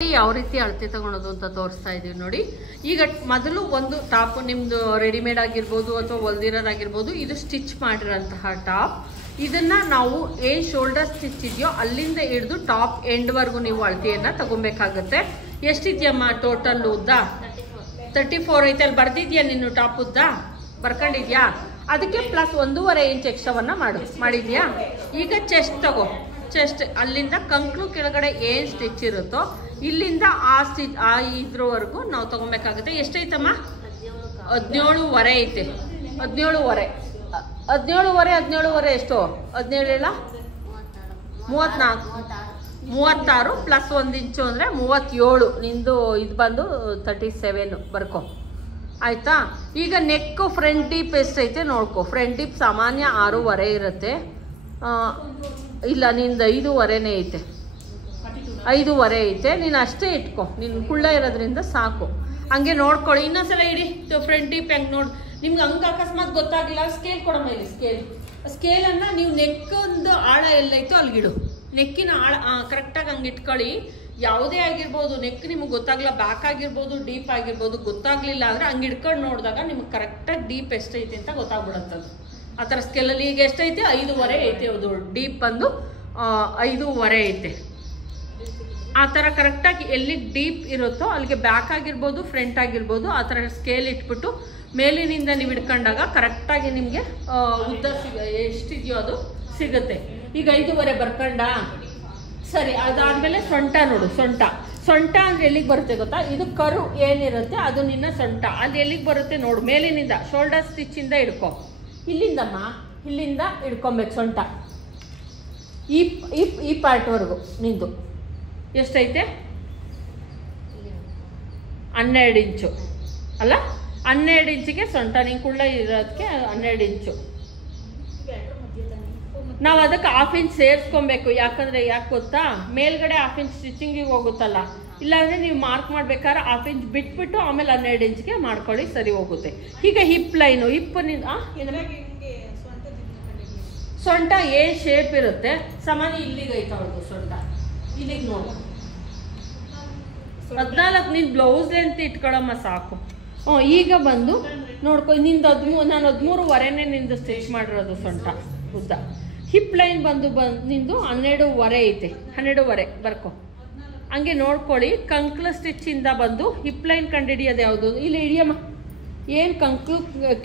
ಯಾವ ರೀತಿ ಅಳತೆ ತಗೊಳೋದು ಅಂತ ತೋರಿಸ್ತಾ ಇದೀವಿ ನೋಡಿ. ಈಗ ಮೊದಲು ಒಂದು ಟಾಪ್ ನಿಮ್ದು ರೆಡಿಮೇಡ್ ಆಗಿರ್ಬೋದು ಅಥವಾ ಹೊಲ್ದಿರೋದಾಗಿರ್ಬೋದು, ಇದು ಸ್ಟಿಚ್ ಮಾಡಿರೋಂತಹ ಟಾಪ್. ಇದನ್ನ ನಾವು ಏನ್ ಶೋಲ್ಡರ್ ಸ್ಟಿಚ್ ಇದೆಯೋ ಅಲ್ಲಿಂದ ಹಿಡಿದು ಟಾಪ್ ಎಂಡ್ ವರೆಗೂ ನೀವು ಅಳತೆಯನ್ನ ತಗೊಬೇಕಾಗತ್ತೆ. ಎಷ್ಟಿದ್ಯಮ್ಮ ಟೋಟಲ್ ಉದ್ದ? 34 ಐತೆ. ಅಲ್ಲಿ ಬರ್ದಿದ್ಯಾ ನೀನು ಟಾಪ್ ಉದ್ದ ಬರ್ಕೊಂಡಿದ್ಯಾ? ಅದಕ್ಕೆ ಪ್ಲಸ್ 1.5 ಇಂಚ್ ಎಕ್ಸ್ಟ್ರಾವನ್ನ ಮಾಡಿದ್ಯಾ. ಈಗ ಚೆಸ್ಟ್ ತಗೋ. ಚೆಸ್ಟ್ ಅಲ್ಲಿಂದ ಕಂಕ್ಳು ಕೆಳಗಡೆ ಏನ್ ಸ್ಟಿಚ್ ಇರುತ್ತೋ ಇಲ್ಲಿಂದ ಆ ಇದ್ರವರೆಗೂ ನಾವು ತಗೊಬೇಕಾಗುತ್ತೆ. ಎಷ್ಟೈತಮ್ಮ? 17.5 ಐತೆ. 17.5 ಎಷ್ಟು? 17 ಇಲ್ಲ 36 ಪ್ಲಸ್ 1 ಇಂಚು ಅಂದರೆ 37. ನಿಂದು ಇದು ಬಂದು 37 ಬರ್ಕೊ ಆಯ್ತಾ. ಈಗ ನೆಕ್ ಫ್ರಂಟ್ ಡೀಪ್ ಎಷ್ಟೈತೆ ನೋಡ್ಕೊ. ಫ್ರಂಟ್ ಡೀಪ್ ಸಾಮಾನ್ಯ 6.5 ಇರುತ್ತೆ. ಇಲ್ಲ ನಿಂದು 5.5 ಐತೆ. 5.5 ಐತೆ. ನೀನು ಅಷ್ಟೇ ಇಟ್ಕೊ, ನೀನು ಕುಳ್ಳ ಇರೋದ್ರಿಂದ ಸಾಕು. ಹಂಗೆ ನೋಡ್ಕೊಳ್ಳಿ. ಇನ್ನೊಂದ್ಸಲ ಇಡಿ ಫ್ರಂಟ್ ಡೀಪ್ ಹೆಂಗೆ ನೋಡಿ. ನಿಮ್ಗೆ ಹಂಗೆ ಅಕಸ್ಮಾತ್ ಗೊತ್ತಾಗಿಲ್ಲ ಸ್ಕೇಲ್ ಕೊಡಮ್ಮ. ಇಲ್ಲಿ ಸ್ಕೇಲನ್ನು ನೀವು ನೆಕ್ ಒಂದು ಆಳ ಎಲ್ಲೈತೋ ಅಲ್ಲಿಗಿಡು. ನೆಕ್ಕಿನ ಆಳ ಕರೆಕ್ಟಾಗಿ ಹಂಗೆ ಇಟ್ಕೊಳ್ಳಿ. ಯಾವುದೇ ಆಗಿರ್ಬೋದು, ನೆಕ್ ನಿಮ್ಗೆ ಗೊತ್ತಾಗಲ್ಲ, ಬ್ಯಾಕ್ ಆಗಿರ್ಬೋದು, ಡೀಪ್ ಆಗಿರ್ಬೋದು, ಗೊತ್ತಾಗ್ಲಿಲ್ಲ ಅಂದರೆ ಹಂಗೆ ಇಟ್ಕೊಂಡು ನೋಡಿದಾಗ ನಿಮ್ಗೆ ಕರೆಕ್ಟಾಗಿ ಡೀಪ್ ಎಷ್ಟೈತೆ ಅಂತ ಗೊತ್ತಾಗ್ಬಿಡುತ್ತದು. ಆ ಥರ ಸ್ಕೇಲಲ್ಲಿ ಈಗ ಎಷ್ಟೈತೆ? 5.5 ಐತೆ. ಅದು ಡೀಪ್ ಬಂದು 5.5 ಐತೆ. ಆ ಥರ ಕರೆಕ್ಟಾಗಿ ಎಲ್ಲಿ ಡೀಪ್ ಇರುತ್ತೋ ಅಲ್ಲಿಗೆ ಬ್ಯಾಕ್ ಆಗಿರ್ಬೋದು, ಫ್ರಂಟ್ ಆಗಿರ್ಬೋದು, ಆ ಥರ ಸ್ಕೇಲ್ ಇಟ್ಬಿಟ್ಟು ಮೇಲಿನಿಂದ ನೀವು ಇಟ್ಕೊಂಡಾಗ ಕರೆಕ್ಟಾಗಿ ನಿಮಗೆ ಉದ್ದ ಎಷ್ಟಿದೆಯೋ ಅದು ಸಿಗುತ್ತೆ. ಈಗ 5.5 ಬರ್ಕೊಂಡ ಸರಿ. ಅದಾದಮೇಲೆ ಸೊಂಟ ನೋಡು. ಸೊಂಟ ಅಂದರೆ ಎಲ್ಲಿಗೆ ಬರುತ್ತೆ ಗೊತ್ತಾ? ಇದು ಕರು ಏನಿರುತ್ತೆ ಅದು ನಿನ್ನ ಸೊಂಟ. ಅದು ಎಲ್ಲಿಗೆ ಬರುತ್ತೆ ನೋಡು. ಮೇಲಿನಿಂದ ಶೋಲ್ಡರ್ ಸ್ಟಿಚ್ಚಿಂದ ಹಿಡ್ಕೊ. ಇಲ್ಲಿಂದ ಹಿಡ್ಕೊಬೇಕು ಸೊಂಟ. ಈ ಪಾರ್ಟ್ವರೆಗೂ ನಿಂದು ಎಷ್ಟೈತೆ? 12 ಇಂಚು ಅಲ್ಲ? 12 ಇಂಚಿಗೆ ಸೊಂಟ. ನೀನು ಕುಳ್ಳ ಇರೋದಕ್ಕೆ 12 ಇಂಚು. ನಾವು ಅದಕ್ಕೆ 1/2 ಇಂಚ್ ಸೇರಿಸ್ಕೊಬೇಕು. ಯಾಕಂದರೆ ಯಾಕೆ ಗೊತ್ತಾ? ಮೇಲ್ಗಡೆ 1/2 ಇಂಚ್ ಸ್ಟಿಚಿಂಗಿಗೆ ಹೋಗುತ್ತಲ್ಲ. ಇಲ್ಲಾಂದರೆ ನೀವು ಮಾರ್ಕ್ ಮಾಡ್ಬೇಕಾದ್ರೆ 1/2 ಇಂಚ್ ಬಿಟ್ಬಿಟ್ಟು ಆಮೇಲೆ 12 ಇಂಚ್ಗೆ ಮಾಡ್ಕೊಳ್ಳಿ, ಸರಿ ಹೋಗುತ್ತೆ. ಈಗ ಹಿಪ್ ಲೈನು, ಸೊಂಟ ಏನು ಶೇಪ್ ಇರುತ್ತೆ ಸಾಮಾನ್ಯ ಇಲ್ಲಿಗೆ ಐತೆ ಅವ್ರದ್ದು ಸೊಂಟ. ಇಲ್ಲಿಗೆ ನೋಡು. 14 ನೀನು ಬ್ಲೌಸ್ ಲೆಂತ್ ಇಟ್ಕೊಳಮ್ಮ ಸಾಕು. ಈಗ ಬಂದು ನೋಡ್ಕೊ. ನಿಂದು ನಾನು 13.5 ನಿಂದು ಸ್ಟಿಚ್ ಮಾಡಿರೋದು ಸೊಂಟ ಉದ್ದ. ಹಿಪ್ ಲೈನ್ ಬಂದು ನಿಂದು 12.5 ಐತೆ. 12.5 ಬರ್ಕೊ. ಹಂಗೆ ನೋಡ್ಕೊಳ್ಳಿ. ಕಂಕ್ಳ ಸ್ಟಿಚ್ಚಿಂದ ಬಂದು ಹಿಪ್ ಲೈನ್ ಕಂಡುಹಿಡಿಯೋದು ಯಾವುದು? ಇಲ್ಲಿ ಹಿಡಿಯಮ್ಮ. ಏನು ಕಂಕ್ಳು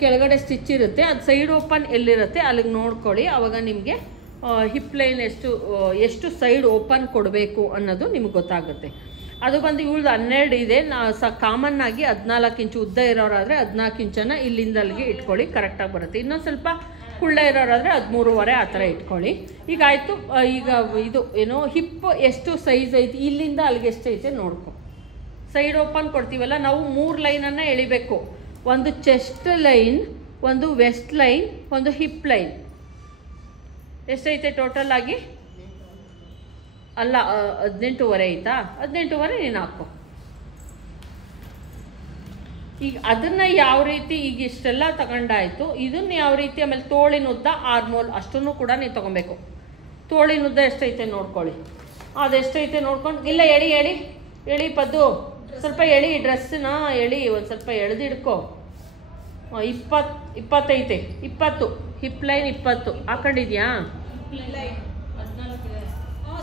ಕೆಳಗಡೆ ಸ್ಟಿಚ್ ಇರುತ್ತೆ ಅದು ಸೈಡ್ ಓಪನ್ ಎಲ್ಲಿರುತ್ತೆ ಅಲ್ಲಿಗೆ ನೋಡ್ಕೊಳ್ಳಿ. ಆವಾಗ ನಿಮಗೆ ಹಿಪ್ ಲೈನ್ ಎಷ್ಟು ಸೈಡ್ ಓಪನ್ ಕೊಡಬೇಕು ಅನ್ನೋದು ನಿಮ್ಗೆ ಗೊತ್ತಾಗುತ್ತೆ. ಅದು ಬಂದು ಇವಳ್ದು 12 ಇದೆ. ಕಾಮನ್ ಆಗಿ 14 ಇಂಚು ಉದ್ದ ಇರೋರಾದರೆ 14 ಇಂಚನ್ನು ಇಲ್ಲಿಂದ ಅಲ್ಲಿಗೆ ಇಟ್ಕೊಳ್ಳಿ, ಕರೆಕ್ಟಾಗಿ ಬರುತ್ತೆ. ಇನ್ನೊಂದು ಸ್ವಲ್ಪ ಕುಳ್ಳ ಇರೋರಾದರೆ 13.5 ಆ ಥರ ಇಟ್ಕೊಳ್ಳಿ. ಈಗ ಆಯಿತು. ಈಗ ಇದು ಏನೋ ಹಿಪ್ ಎಷ್ಟು ಸೈಜ್ ಐತಿ ಇಲ್ಲಿಂದ ಅಲ್ಲಿಗೆ ಎಷ್ಟೈತೆ ನೋಡ್ಕೊ. ಸೈಡ್ ಓಪನ್ ಕೊಡ್ತೀವಲ್ಲ ನಾವು 3 ಲೈನನ್ನು ಎಳಿಬೇಕು. ಒಂದು ಚೆಸ್ಟ್ ಲೈನ್, ಒಂದು ವೆಸ್ಟ್ ಲೈನ್, ಒಂದು ಹಿಪ್ ಲೈನ್. ಎಷ್ಟೈತೆ ಟೋಟಲ್ ಆಗಿ? ಅಲ್ಲ 18.5 ಐತಾ? 18.5 ನೀನು ಹಾಕೋ. ಈಗ ಅದನ್ನು ಯಾವ ರೀತಿ ಈಗ ಇಷ್ಟೆಲ್ಲ ತಗೊಂಡಾಯ್ತು. ಇದನ್ನ ಯಾವ ರೀತಿ ಆಮೇಲೆ ತೋಳಿನ ಉದ್ದ ಆರ್ಮೋಲ್ ಅಷ್ಟನ್ನು ಕೂಡ ನೀವು ತೊಗೊಬೇಕು. ತೋಳಿನ ಉದ್ದ ಎಷ್ಟೈತೆ ನೋಡ್ಕೊಳ್ಳಿ. ಅದೆಷ್ಟೈತೆ ನೋಡ್ಕೊಂಡು ಇಲ್ಲ ಎಳಿ ಪದ್ದು ಸ್ವಲ್ಪ ಎಳಿ. ಡ್ರೆಸ್ಸನ್ನ ಎಳಿ ಒಂದು ಸ್ವಲ್ಪ ಎಳೆದಿಡ್ಕೊ. 20 ಐತೆ. 20 ಹಿಪ್ ಲೈನ್ 20 ಹಾಕೊಂಡಿದ್ಯಾ?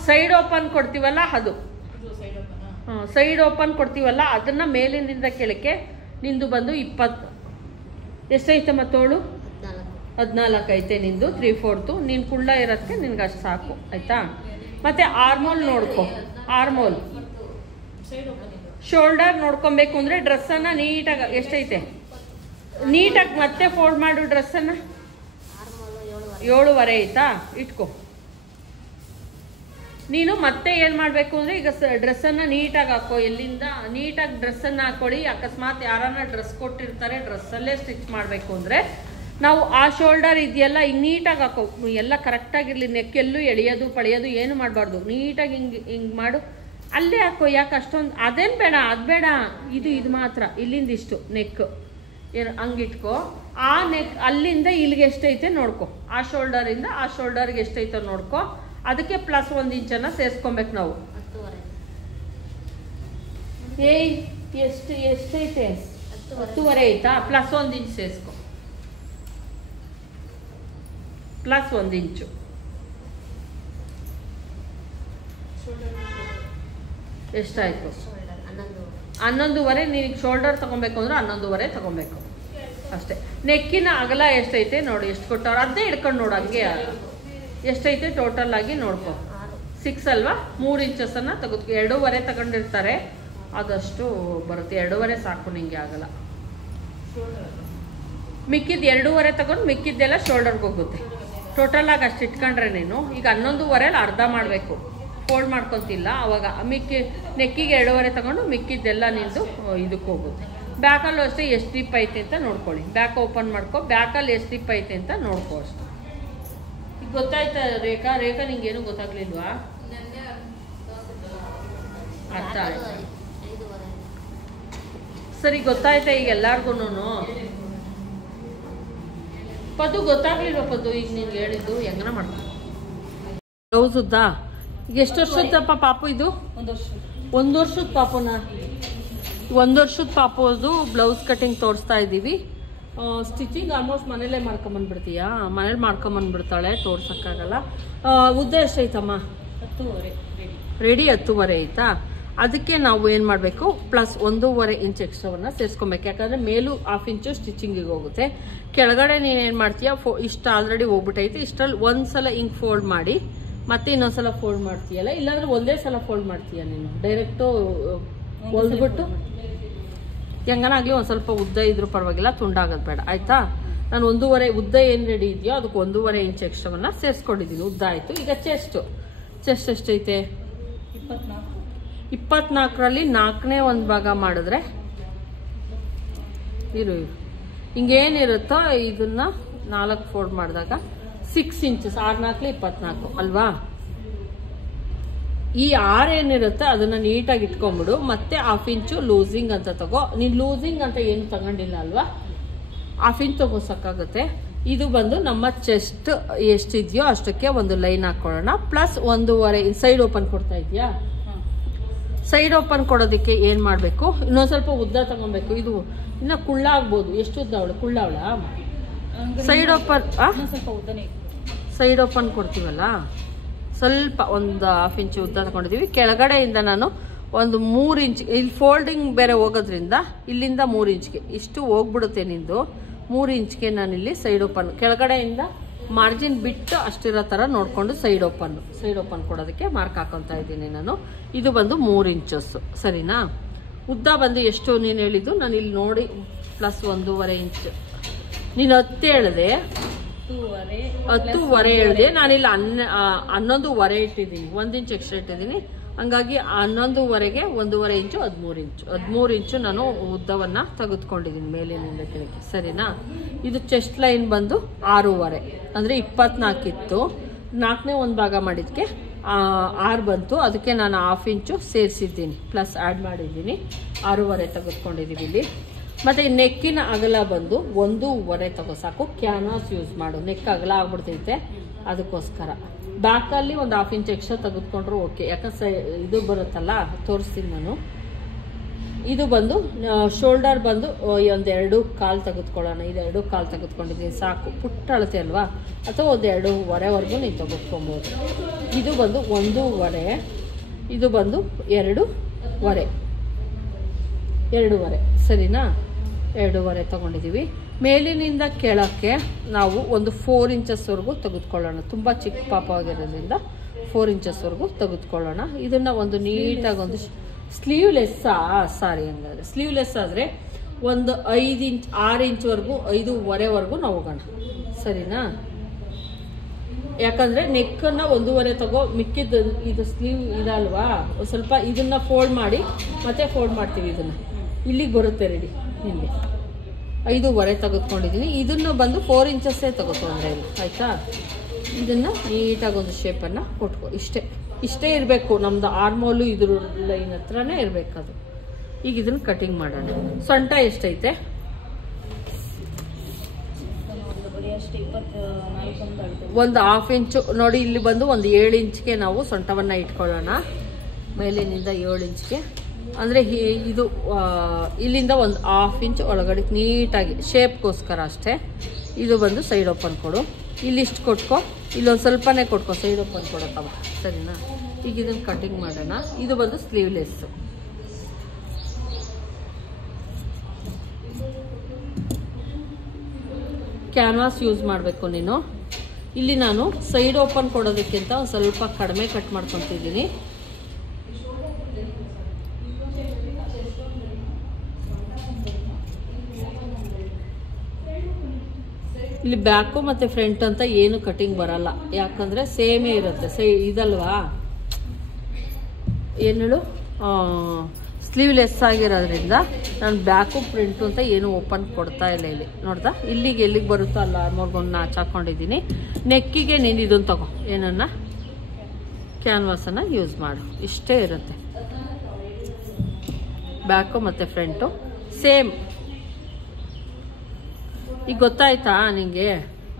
ಸೈಡ್ ಓಪನ್ ಕೊಡ್ತೀವಲ್ಲ ಅದು. ಸೈಡ್ ಓಪನ್ ಕೊಡ್ತೀವಲ್ಲ ಅದನ್ನು ಮೇಲಿನಿಂದ ಕೆಳಕ್ಕೆ ನಿಂದು ಬಂದು 20. ಎಷ್ಟೈತಮ್ಮ ತೋಳು? 14 ಐತೆ ನಿಂದು. 3/4. ನೀನು ಕುಳ್ಳ ಇರೋದಕ್ಕೆ ನಿನ್ಗೆ ಅಷ್ಟು ಸಾಕು ಆಯಿತಾ. ಮತ್ತು ಆರ್ಮೋಲ್ ನೋಡ್ಕೊ. ಆರ್ಮೋಲ್ ಶೋಲ್ಡರ್ ನೋಡ್ಕೊಬೇಕು ಅಂದರೆ ಡ್ರೆಸ್ಸನ್ನು ನೀಟಾಗಿ ಎಷ್ಟೈತೆ ನೀಟಾಗಿ ಮತ್ತೆ ಫೋಲ್ಡ್ ಮಾಡು. ಡ್ರೆಸ್ಸನ್ನು 7.5 ಐತಾ ಇಟ್ಕೊ. ನೀನು ಮತ್ತೆ ಏನು ಮಾಡಬೇಕು ಅಂದರೆ ಈಗ ಡ್ರೆಸ್ಸನ್ನು ನೀಟಾಗಿ ಹಾಕೋ. ಎಲ್ಲಿಂದ ನೀಟಾಗಿ ಡ್ರೆಸ್ಸನ್ನು ಹಾಕೊಳ್ಳಿ. ಅಕಸ್ಮಾತ್ ಯಾರನ್ನ ಡ್ರೆಸ್ ಕೊಟ್ಟಿರ್ತಾರೆ ಡ್ರೆಸ್ಸಲ್ಲೇ ಸ್ಟಿಚ್ ಮಾಡಬೇಕು ಅಂದರೆ ನಾವು ಆ ಶೋಲ್ಡರ್ ಇದೆಯಲ್ಲ ಈಗ ನೀಟಾಗಿ ಹಾಕೋ. ಎಲ್ಲ ಕರೆಕ್ಟಾಗಿರಲಿ. ನೆಕ್ಕೆಲ್ಲೂ ಎಳೆಯೋದು ಪಳೆಯೋದು ಏನು ಮಾಡಬಾರ್ದು. ನೀಟಾಗಿ ಹಿಂಗೆ ಮಾಡು. ಅಲ್ಲೇ ಹಾಕೋ. ಯಾಕೆ ಅಷ್ಟೊಂದು ಅದೇನು ಬೇಡ, ಅದು ಬೇಡ. ಇದು ಮಾತ್ರ ಇಲ್ಲಿಂದ ಇಷ್ಟು ನೆಕ್ ಏನು ಹಂಗಿಟ್ಕೋ. ಆ ನೆಕ್ ಅಲ್ಲಿಂದ ಇಲ್ಲಿಗೆ ಎಷ್ಟೈತೆ ನೋಡ್ಕೊ. ಆ ಶೋಲ್ಡರಿಂದ ಆ ಶೋಲ್ಡರ್ಗೆ ಎಷ್ಟೈತೆ ನೋಡ್ಕೊ. ಅದಕ್ಕೆ ಪ್ಲಸ್ 1 ಇಂಚನ್ನು ಸೇರಿಸ್ಕೊಬೇಕು ನಾವು. ಏಯ್ ಎಷ್ಟೈತೆ? 10.5 ಐತಾ? ಪ್ಲಸ್ 1 ಇಂಚ್ ಸೇರಿಸ್ಕೊ, ಪ್ಲಸ್ 1 ಇಂಚು. ಎಷ್ಟಾಯ್ತು? 11.5. ನಿನಗೆ ಶೋಲ್ಡರ್ ತಗೊಬೇಕು ಅಂದ್ರೆ 11.5 ತಗೊಬೇಕು ಅಷ್ಟೇ. ನೆಕ್ಕಿನ ಅಗಲ ಎಷ್ಟೈತೆ ನೋಡಿ, ಎಷ್ಟು ಕೊಟ್ಟವ್ರು ಅದೇ ಹಿಡ್ಕೊಂಡು ನೋಡು. ಹಂಗೆ ಎಷ್ಟೈತೆ ಟೋಟಲ್ ಆಗಿ ನೋಡ್ಕೊ. 6 ಅಲ್ವಾ? 3 ಇಂಚಸ್ಸನ್ನು ತೆಗೆದು 2.5 ತಗೊಂಡಿರ್ತಾರೆ, ಅದಷ್ಟು ಬರುತ್ತೆ. 2.5 ಸಾಕು, ನಿಂಗೆ ಆಗಲ್ಲ. ಮಿಕ್ಕಿದ್ದು 2.5 ತಗೊಂಡು ಮಿಕ್ಕಿದ್ದೆಲ್ಲ ಶೋಲ್ಡರ್ಗೆ ಹೋಗುತ್ತೆ. ಟೋಟಲ್ ಆಗಿ ಅಷ್ಟು ಇಟ್ಕೊಂಡ್ರೆ ನೀನು ಈಗ 11.5 ಅರ್ಧ ಮಾಡಬೇಕು, ಫೋಲ್ಡ್ ಮಾಡ್ಕೊತಿಲ್ಲ. ಅವಾಗ ನೆಕ್ಕಿಗೆ 2.5 ತಗೊಂಡು ಮಿಕ್ಕಿದ್ದೆಲ್ಲ ನಿಂದು ಇದಕ್ಕೆ ಹೋಗುತ್ತೆ. ಬ್ಯಾಕಲ್ಲೂ ಅಷ್ಟೇ ಎಷ್ಟು ಡಿಪ್ ಐತೆ ಅಂತ ನೋಡ್ಕೊಳ್ಳಿ. ಬ್ಯಾಕ್ ಓಪನ್ ಮಾಡ್ಕೊ, ಬ್ಯಾಕಲ್ಲಿ ಎಷ್ಟು ಡಿಪ್ ಐತೆ ಅಂತ ನೋಡ್ಕೊ ಅಷ್ಟೆ. ಈಗ ಗೊತ್ತಾಯ್ತಾ ರೇಖಾ? ನಿಂಗೇನು ಗೊತ್ತಾಗ್ಲಿಲ್ವಾ? ಅರ್ಥ ಆಯ್ತಾ? ಸರಿ, ಗೊತ್ತಾಯ್ತಾ ಈಗ ಎಲ್ಲಾರ್ಗು? ಪದ್ದು ಗೊತ್ತಾಗ್ಲಿಲ್ವ ಪದ್ದು? ಈಗ ನೀನು ಹೇಳಿದ್ದು ಹೆಂಗನ ಮಾಡ್ಕೊ. ಬ್ಲೌಸ್ ಉದ್ದಾ ಈಗ ಎಷ್ಟು ವರ್ಷದಪ್ಪ ಪಾಪು? ಇದು 1 ವರ್ಷದ ಪಾಪುನ. 1 ವರ್ಷದ ಪಾಪುದು ಬ್ಲೌಸ್ ಕಟಿಂಗ್ ತೋರಿಸ್ತಾ ಇದ್ದೀವಿ. ಸ್ಟಿಚಿಂಗ್ ಆಲ್ಮೋಸ್ಟ್ ಮನೇಲೇ ಮಾಡ್ಕೊಂಬಂದ್ಬಿಡ್ತೀಯಾ? ಮನೇಲಿ ಮಾಡ್ಕೊಂಬಂದ್ಬಿಡ್ತಾಳೆ, ತೋರ್ಸೋಕ್ಕಾಗಲ್ಲ. ಉದ್ದ ಎಷ್ಟೈತಮ್ಮ? 10.5 ರೆಡಿ. 10.5 ಐತಾ? ಅದಕ್ಕೆ ನಾವು ಏನು ಮಾಡಬೇಕು, ಪ್ಲಸ್ 1.5 ಇಂಚ್ ಎಕ್ಸ್ಟ್ರಾವನ್ನು ಸೇರಿಸ್ಕೊಬೇಕು. ಯಾಕಂದರೆ ಮೇಲೂ 1/2 ಇಂಚು ಸ್ಟಿಚಿಂಗಿಗೆ ಹೋಗುತ್ತೆ. ಕೆಳಗಡೆ ನೀನೇನು ಮಾಡ್ತೀಯಾ, ಇಷ್ಟು ಆಲ್ರೆಡಿ ಹೋಗ್ಬಿಟ್ಟೈತೆ. ಇಷ್ಟರಲ್ಲಿ ಒಂದ್ಸಲ ಹಿಂಗೆ ಫೋಲ್ಡ್ ಮಾಡಿ ಮತ್ತೆ ಇನ್ನೊಂದ್ಸಲ ಫೋಲ್ಡ್ ಮಾಡ್ತೀಯಲ್ಲ, ಇಲ್ಲಾಂದ್ರೆ ಒಂದೇ ಸಲ ಫೋಲ್ಡ್ ಮಾಡ್ತೀಯ ನೀನು. ಡೈರೆಕ್ಟು ಹೊಲ್ದ್ಬಿಟ್ಟು ಹೆಂಗನಾಗ್ಲಿ ಒಂದು ಸ್ವಲ್ಪ ಉದ್ದ ಇದ್ರೂ ಪರವಾಗಿಲ್ಲ, ತುಂಡಾಗೋದು ಬೇಡ ಆಯ್ತಾ. ನಾನು 1.5 ಉದ್ದ ಏನು ರೆಡಿ ಇದೆಯೋ ಅದಕ್ಕೆ 1.5 ಇಂಚ್ ಎಕ್ಸ್ಟ್ರಾವನ್ನು ಸೇರಿಸ್ಕೊಂಡಿದ್ದೀನಿ. ಉದ್ದ ಆಯಿತು. ಈಗ ಚೆಸ್ಟ್ ಎಷ್ಟೈತೆ? 24ರಲ್ಲಿ 4ನೇ ಒಂದು ಭಾಗ ಮಾಡಿದ್ರೆ ಹಿಂಗೇನಿರುತ್ತೋ ಇದನ್ನ 4 ಫೋಲ್ಡ್ ಮಾಡಿದಾಗ 6 ಇಂಚಸ್. 6×4 24 ಅಲ್ವಾ? ಈ 6 ಏನಿರುತ್ತೆ ಅದನ್ನ ನೀಟಾಗಿ ಇಟ್ಕೊಂಡ್ಬಿಡು. ಮತ್ತೆ 1/2 ಇಂಚು ಲೂಸಿಂಗ್ ಅಂತ ತಗೋ. ನೀನು ಲೂಸಿಂಗ್ ಅಂತ ಏನು ತಗೊಂಡಿಲ್ಲ ಅಲ್ವಾ? 1/2 ಇಂಚ್ ತಗೋ ಸಾಕಾಗುತ್ತೆ. ಇದು ಬಂದು ನಮ್ಮ ಚೆಸ್ಟ್ ಎಷ್ಟಿದೆಯೋ ಅಷ್ಟಕ್ಕೆ ಒಂದು ಲೈನ್ ಹಾಕೊಳ್ಳೋಣ. ಪ್ಲಸ್ 1.5 ಸೈಡ್ ಓಪನ್ ಕೊಡ್ತಾ ಇದೆಯಾ? ಸೈಡ್ ಓಪನ್ ಕೊಡೋದಕ್ಕೆ ಏನು ಮಾಡಬೇಕು, ಇನ್ನೊಂದು ಸ್ವಲ್ಪ ಉದ್ದ ತಗೊಬೇಕು. ಇದು ಇನ್ನು ಕುಳ್ಳ ಆಗ್ಬೋದು. ಎಷ್ಟು ಉದ್ದ ಅವಳು? ಕುಳ್ಳ ಅವಳ? ಸೈಡ್ ಓಪನ್ ಸೈಡ್ ಓಪನ್ ಕೊಡ್ತೀವಲ್ಲ, ಸ್ವಲ್ಪ ಒಂದು 1/2 ಇಂಚು ಉದ್ದ ತಗೊಂಡಿದ್ದೀವಿ. ಕೆಳಗಡೆಯಿಂದ ನಾನು ಒಂದು 3 ಇಂಚ್, ಇಲ್ಲಿ ಫೋಲ್ಡಿಂಗ್ ಬೇರೆ ಹೋಗೋದ್ರಿಂದ ಇಲ್ಲಿಂದ 3 ಇಂಚ್ಗೆ ಇಷ್ಟು ಹೋಗ್ಬಿಡುತ್ತೆ ನಿಂದು. 3 ಇಂಚ್ಗೆ ನಾನಿಲ್ಲಿ ಸೈಡ್ ಓಪನ್ ಕೆಳಗಡೆಯಿಂದ ಮಾರ್ಜಿನ್ ಬಿಟ್ಟು ಅಷ್ಟಿರೋ ಥರ ನೋಡಿಕೊಂಡು ಸೈಡ್ ಓಪನ್ ಕೊಡೋದಕ್ಕೆ ಮಾರ್ಕ್ ಹಾಕೊತಾ ಇದ್ದೀನಿ ನಾನು. ಇದು ಬಂದು 3 ಇಂಚಸ್ಸು, ಸರಿನಾ? ಉದ್ದ ಬಂದು ಎಷ್ಟು ನೀನು ಹೇಳಿದ್ದು? ನಾನು ಇಲ್ಲಿ ನೋಡಿ ಪ್ಲಸ್ 1.5 ಇಂಚ್. ನೀನು 10 ಹೇಳಿದೆ, 10.5 ಹೇಳಿದೆ. ನಾನಿಲ್ಲಿ 11.5 ಇಟ್ಟಿದ್ದೀನಿ, 1 ಇಂಚ್ ಎಕ್ಸ್ಟ್ರಾ ಇಟ್ಟಿದ್ದೀನಿ. ಹಂಗಾಗಿ 11.5ಗೆ 1.5 ಇಂಚು 13 ಇಂಚು ನಾನು ಉದ್ದವನ್ನು ತೆಗೆದುಕೊಂಡಿದ್ದೀನಿ ಮೇಲಿನಿಂದ ಕೆಳಗೆ, ಸರಿನಾ? ಇದು ಚೆಸ್ಟ್ ಲೈನ್ ಬಂದು 6.5 ಅಂದರೆ 24 ಇತ್ತು. 4ನೇ ಒಂದು ಭಾಗ ಮಾಡಿದ್ದಕ್ಕೆ 6 ಬಂತು. ಅದಕ್ಕೆ ನಾನು 1/2 ಇಂಚು ಸೇರಿಸಿದ್ದೀನಿ, ಪ್ಲಸ್ ಆ್ಯಡ್ ಮಾಡಿದ್ದೀನಿ. 6.5 ತೆಗೆದುಕೊಂಡಿದ್ದೀವಿ ಇಲ್ಲಿ. ಮತ್ತು ನೆಕ್ಕಿನ ಅಗಲ ಬಂದು 1.5 ತಗೋ ಸಾಕು. ಕ್ಯಾನ್ವಾಸ್ ಯೂಸ್ ಮಾಡು, ನೆಕ್ ಅಗಲ ಆಗ್ಬಿಡ್ತೈತೆ ಅದಕ್ಕೋಸ್ಕರ. ಬ್ಯಾಕಲ್ಲಿ ಒಂದು 1/2 ಇಂಚ್ ಎಕ್ಸ್ಟ್ರಾ ತೆಗೆದುಕೊಂಡ್ರು ಓಕೆ. ಯಾಕಂದ್ರೆ ಇದು ಬರುತ್ತಲ್ಲ, ತೋರಿಸ್ತೀನಿ ನಾನು. ಇದು ಬಂದು ಶೋಲ್ಡರ್ ಬಂದು 1.5 ಕಾಲು ತೆಗೆದುಕೊಳ್ಳೋಣ. ಇದು 2 ಕಾಲು ತೆಗೆದುಕೊಂಡಿದ್ದೀನಿ ಸಾಕು. ಪುಟ್ಟ ಅಳತೆ ಅಲ್ವಾ? ಅಥವಾ 1.5ವರೆವರೆಗೂ ನೀವು ತೆಗೆದುಕೊಬೋದು. ಇದು ಬಂದು 1.5, ಇದು ಬಂದು 2.5, ಸರಿನಾ? 2.5 ತಗೊಂಡಿದ್ದೀವಿ. ಮೇಲಿನಿಂದ ಕೆಳಕ್ಕೆ ನಾವು ಒಂದು 4 ಇಂಚಸ್ವರೆಗೂ ತೆಗೆದುಕೊಳ್ಳೋಣ. ತುಂಬ ಚಿಕ್ಕ ಪಾಪ ಆಗಿರೋದ್ರಿಂದ 4 ಇಂಚಸ್ವರೆಗೂ ತೆಗೆದುಕೊಳ್ಳೋಣ. ಇದನ್ನು ಒಂದು ನೀಟಾಗಿ ಒಂದು ಸ್ಲೀವ್ಲೆಸ್ಸಾ? ಸಾರಿ, ಹಂಗಾದ್ರೆ ಸ್ಲೀವ್ಲೆಸ್ ಆದರೆ ಒಂದು 5 ಇಂಚ್ 6 ಇಂಚ್ವರೆಗೂ 5.5ವರೆಗೂ ನಾವು ಹೋಗೋಣ, ಸರಿನಾ? ಯಾಕಂದರೆ ನೆಕ್ಕನ್ನು 1.5 ತಗೋ. ಮಿಕ್ಕಿದ್ದು ಇದು ಸ್ಲೀವ್ ಇದಲ್ವಾ, ಸ್ವಲ್ಪ ಇದನ್ನು ಫೋಲ್ಡ್ ಮಾಡಿ ಮತ್ತೆ ಫೋಲ್ಡ್ ಮಾಡ್ತೀವಿ. ಇದನ್ನು ಇಲ್ಲಿಗೆ ಬರುತ್ತೆ ರೆಡಿ. ನಿಮಗೆ 5.5 ತೆಗೆದುಕೊಂಡಿದ್ದೀನಿ. ಇದನ್ನು ಬಂದು 4 ಇಂಚಸ್ಸೇ ತೆಗೆದುಕೊಂಡ್ರೆ ಆಯಿತಾ? ಇದನ್ನು ನೀಟಾಗಿ ಒಂದು ಶೇಪನ್ನು ಕೊಟ್ಕೊ. ಇಷ್ಟೇ ಇರಬೇಕು ನಮ್ಮದು. ಆರ್ಮೋಲು ಇದ್ರ ಲೈನ್ ಹತ್ರನೇ ಇರಬೇಕದು. ಈಗ ಇದನ್ನು ಕಟಿಂಗ್ ಮಾಡೋಣ. ಸೊಂಟ ಎಷ್ಟೈತೆ? ಒಂದು 1/2 ಇಂಚು ನೋಡಿ. ಇಲ್ಲಿ ಬಂದು ಒಂದು 7 ಇಂಚ್ಗೆ ನಾವು ಸೊಂಟವನ್ನು ಇಟ್ಕೊಳ್ಳೋಣ. ಮೇಲಿನಿಂದ 7 ಇಂಚ್ಗೆ ಅಂದರೆ ಇದು ಇಲ್ಲಿಂದ ಒಂದು 1/2 ಇಂಚ್ ಒಳಗಡೆ ನೀಟಾಗಿ ಶೇಪ್ಗೋಸ್ಕರ ಅಷ್ಟೇ. ಇದು ಬಂದು ಸೈಡ್ ಓಪನ್ ಕೊಡು. ಇಲ್ಲಿಷ್ಟು ಕೊಟ್ಕೊ, ಇಲ್ಲೊಂದು ಸ್ವಲ್ಪನೇ ಕೊಟ್ಕೊ ಸೈಡ್ ಓಪನ್ ಕೊಡತ್ತವ, ಸರಿನಾ? ಈಗ ಇದನ್ನು ಕಟಿಂಗ್ ಮಾಡೋಣ. ಇದು ಬಂದು ಸ್ಲೀವ್ಲೆಸ್ಸು. ಕ್ಯಾನ್ವಾಸ್ ಯೂಸ್ ಮಾಡಬೇಕು ನೀನು. ಇಲ್ಲಿ ನಾನು ಸೈಡ್ ಓಪನ್ ಕೊಡೋದಕ್ಕಿಂತ ಒಂದು ಸ್ವಲ್ಪ ಕಡಿಮೆ ಕಟ್ ಮಾಡ್ಕೊತಿದ್ದೀನಿ. ಇಲ್ಲಿ ಬ್ಯಾಕು ಮತ್ತು ಫ್ರಂಟ್ ಅಂತ ಏನು ಕಟಿಂಗ್ ಬರಲ್ಲ, ಯಾಕಂದರೆ ಸೇಮೇ ಇರುತ್ತೆ. ಇದಲ್ವಾ ಏನು ಹೇಳು, ಸ್ಲೀವ್ಲೆಸ್ ಆಗಿರೋದ್ರಿಂದ ನಾನು ಬ್ಯಾಕು ಫ್ರಂಟು ಅಂತ ಏನು ಓಪನ್ ಕೊಡ್ತಾ ಇಲ್ಲ. ಇಲ್ಲಿ ನೋಡ್ದಾ, ಇಲ್ಲಿಗೆ ಎಲ್ಲಿಗೆ ಬರುತ್ತೋ ಅಲ್ಲ ಆರ್ಮೋರ್ಗೊಂದು ನಾಚ್ ಹಾಕೊಂಡಿದ್ದೀನಿ. ನೆಕ್ಕಿಗೆ ನೀನು ಇದನ್ನು ತಗೋ, ಏನನ್ನ ಕ್ಯಾನ್ವಾಸನ್ನು ಯೂಸ್ ಮಾಡು. ಇಷ್ಟೇ ಇರುತ್ತೆ, ಬ್ಯಾಕು ಮತ್ತು ಫ್ರಂಟು ಸೇಮ್. ಈಗ ಗೊತ್ತಾಯ್ತಾ ನಿಂಗೆ?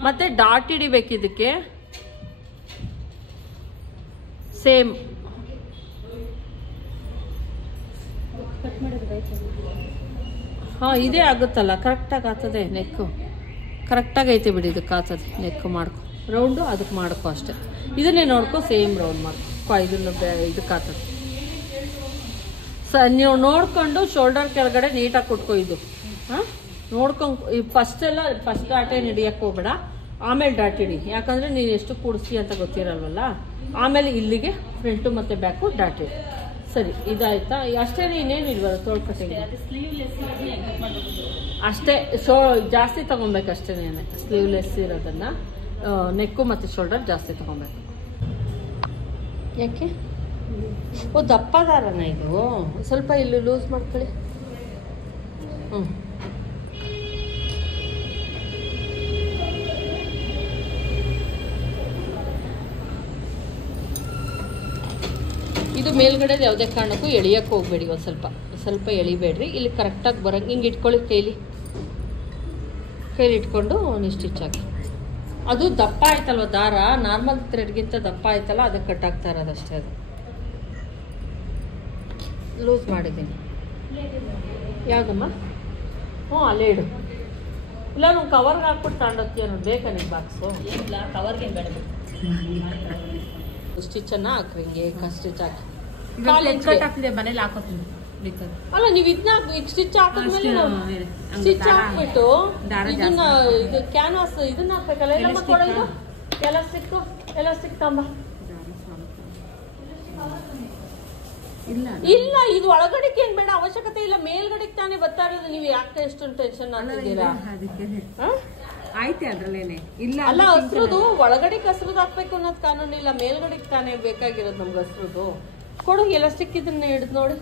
ಮತ್ತೆ ಡಾಟ್ ಹಿಡಿಬೇಕು ಇದಕ್ಕೆ, ಸೇಮ್. ಹಾಂ, ಇದೇ ಆಗುತ್ತಲ್ಲ, ಕರೆಕ್ಟಾಗಿ ಆಗ್ತದೆ. ನೆಕ್ಕು ಕರೆಕ್ಟಾಗಿ ಐತೆ ಬಿಡಿ, ಇದಕ್ಕೆ ಆಗ್ತದೆ. ನೆಕ್ಕು ಮಾಡ್ಕೊ, ರೌಂಡು ಅದಕ್ಕೆ ಮಾಡ್ಕೊ ಅಷ್ಟೆ. ಇದನ್ನೇ ನೋಡ್ಕೊ, ಸೇಮ್ ರೌಂಡ್ ಮಾಡ್ಕೊ. ಇದನ್ನು ಇದಕ್ಕೆ ಆಗ್ತದೆ. ನೀವು ನೋಡ್ಕೊಂಡು ಶೋಲ್ಡರ್ ಕೆಳಗಡೆ ನೀಟಾಗಿ ಕೊಟ್ಕೊ. ಇದು ಹಾಂ ನೋಡ್ಕೊಂಡು ಫಸ್ಟ್ ಡಾಟೇನು ಹಿಡಿಯಕ್ಕೆ ಹೋಗ್ಬೇಡ, ಆಮೇಲೆ ಡಾಟ್ ಹಿಡಿ. ಯಾಕಂದರೆ ನೀನು ಎಷ್ಟು ಕೂಡಿಸ್ತಿ ಅಂತ ಗೊತ್ತಿರಲ್ವಲ್ಲ. ಆಮೇಲೆ ಇಲ್ಲಿಗೆ ಫ್ರಂಟು ಮತ್ತು ಬ್ಯಾಕು ಡಾಟ್ ಹಿಡಿ. ಸರಿ, ಇದಾಯ್ತಾ? ಅಷ್ಟೇ, ಇನ್ನೇನು ಇಲ್ವಲ್ಲ ತೋಳ್ ಕಟ್ಟಿಂಗ್ ಅಷ್ಟೇ. ಜಾಸ್ತಿ ತೊಗೊಬೇಕು ಅಷ್ಟೇ. ಸ್ಲೀವ್ಲೆಸ್ ಇರೋದನ್ನು ನೆಕ್ಕು ಮತ್ತು ಶೋಲ್ಡರ್ ಜಾಸ್ತಿ ತೊಗೊಬೇಕು. ಯಾಕೆ? ಓ, ದಪ್ಪ ದಾರನ ಇದು? ಸ್ವಲ್ಪ ಇಲ್ಲಿ ಲೂಸ್ ಮಾಡ್ಕೊಳ್ಳಿ. ಇದು ಮೇಲ್ಗಡೆ ಯಾವುದೇ ಕಾರಣಕ್ಕೂ ಎಳಿಯಕ್ಕೆ ಹೋಗ್ಬೇಡಿ. ಒಂದು ಸ್ವಲ್ಪ ಎಳಿಬೇಡ್ರಿ. ಇಲ್ಲಿ ಕರೆಕ್ಟಾಗಿ ಬರೋಂಗೆ ಹಿಂಗೆ ಇಟ್ಕೊಳ್ಳಿ. ಕೈಲಿ ಇಟ್ಕೊಂಡು ಒಂದು ಸ್ಟಿಚ್ ಹಾಕಿ. ಅದು ದಪ್ಪ ಆಯ್ತಲ್ವ ದಾರ, ನಾರ್ಮಲ್ ಥ್ರೆಡ್ಗಿಂತ ದಪ್ಪ ಆಯ್ತಲ್ಲ, ಅದಕ್ಕೆ ಕಟ್ ಆಗ್ತಾ ಇರೋದಷ್ಟೇ. ಅದು ಲೂಸ್ ಮಾಡಿದ್ದೀನಿ. ಯಾಕಮ್ಮ? ಅಲ್ಲೇ ಇಡು. ಇಲ್ಲ, ನಾವು ಕವರ್ಗೆ ಹಾಕ್ಬಿಟ್ಟು ತಗೊಂಡೋಗ್ತೀಯ ನೋಡಿ. ಬೇಕಾ ನಿಮ್ಗೆ ಬಾಕ್ಸು? ಇಲ್ಲ, ಕವರ್ಗೆ ಬೇಡ. ಸ್ಟಿಚನ್ನು ಹಾಕ್ರಿ, ಹಿಂಗೆ ಸ್ಟಿಚ್ ಹಾಕಿ. ಮನೇಲಿ ಹಾಕೋತೀನಿ. ಅಲ್ಲ, ನೀವು ಇದನ್ನ ಸ್ಟಿಚ್ ಹಾಕಿದ್ಮೇಲೆ ಸ್ಟಿಚ್ ಹಾಕ್ಬಿಟ್ಟು ಇದನ್ನ ಇದು ಕ್ಯಾನ್ವಾಸ್ ಇದನ್ನ ಹಾಕ್ಬೇಕಲ್ಲ. ಎಲ್ಲ ಮಕ್ಕಳು ಎಲಾಸ್ಟಿಕ್ ತಂಬ. ಇಲ್ಲ, ಇದು ಒಳಗಡೆಗೆ ಏನ್ ಬೇಡ, ಅವಶ್ಯಕತೆ ಇಲ್ಲ. ಮೇಲ್ಗಡೆಗೆ ತಾನೇ ಬರ್ತಾ ಇರೋದು. ನೀವು ಯಾಕೆ ಎಷ್ಟೊಂದು ಟೆನ್ಷನ್ ಆಗ್ತಿದ್ದೀರಾ? ಆಯ್ತು, ಅದ್ರಲ್ಲೇನೆ ಇಲ್ಲ. ಅಲ್ಲ, ಹಸ್ರದು ಒಳಗಡೆಗೆ ಹಸ್ರದು ಹಾಕ್ಬೇಕು ಅನ್ನೋದು ಕಾನೂನು ಇಲ್ಲ. ಮೇಲ್ಗಡೆಗೆ ತಾನೇ ಬೇಕಾಗಿರೋದು ನಮ್ಗೆ ಹಸ್ರದು. ಕೊಡು, ಎಲಾಸ್ಟಿಕ್ ಇದನ್ನ ಹಿಡಿದು ನೋಡಿ.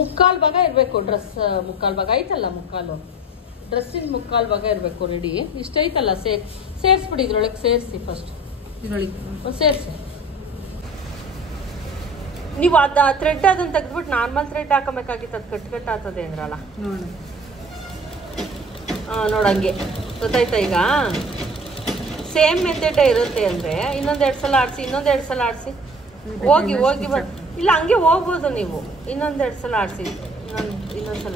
ಮುಕ್ಕಾಲು ಭಾಗ ಇರಬೇಕು ಡ್ರೆಸ್. ಮುಕ್ಕಾಲು ಭಾಗ ಐತಲ್ಲ, ಮುಕ್ಕಾಲು ಡ್ರೆಸ್ಸಿನ ಮುಕ್ಕಾಲು ಭಾಗ ಇರಬೇಕು. ರೆಡಿ ಇಷ್ಟೈತಲ್ಲ, ಸೇರಿಸ್ಬಿಡಿ. ಇದ್ರೊಳಗೆ ಸೇರಿಸಿ, ಫಸ್ಟ್ ಇದ್ರೊಳಗೆ ಸೇರಿಸಿ. ನೀವು ಥ್ರೆಡ್ ಅದನ್ನ ತೆಗೆದ್ಬಿಟ್ಟು ನಾರ್ಮಲ್ ಥ್ರೆಡ್ ಹಾಕಬೇಕಾಗಿತ್ತು. ಅದು ಕಟ್ ಆಗ್ತದೆ ಅಂದ್ರಲ್ಲ, ನೋಡಂಗೆ ಗೊತ್ತಾಯ್ತಾ? ಈಗ ಸೇಮ್ ಮೆಥಡೇ ಇರುತ್ತೆ ಅಂದರೆ ಇನ್ನೊಂದೆರಡು ಸಲ ಆಡಿಸಿ. ಹೋಗಿ ಇಲ್ಲ, ಹಂಗೆ ಹೋಗ್ಬೋದು ನೀವು. ಇನ್ನೊಂದೆರಡು ಸಲ ಆಡಿಸಿ. ಇನ್ನೊಂದ್ಸಲ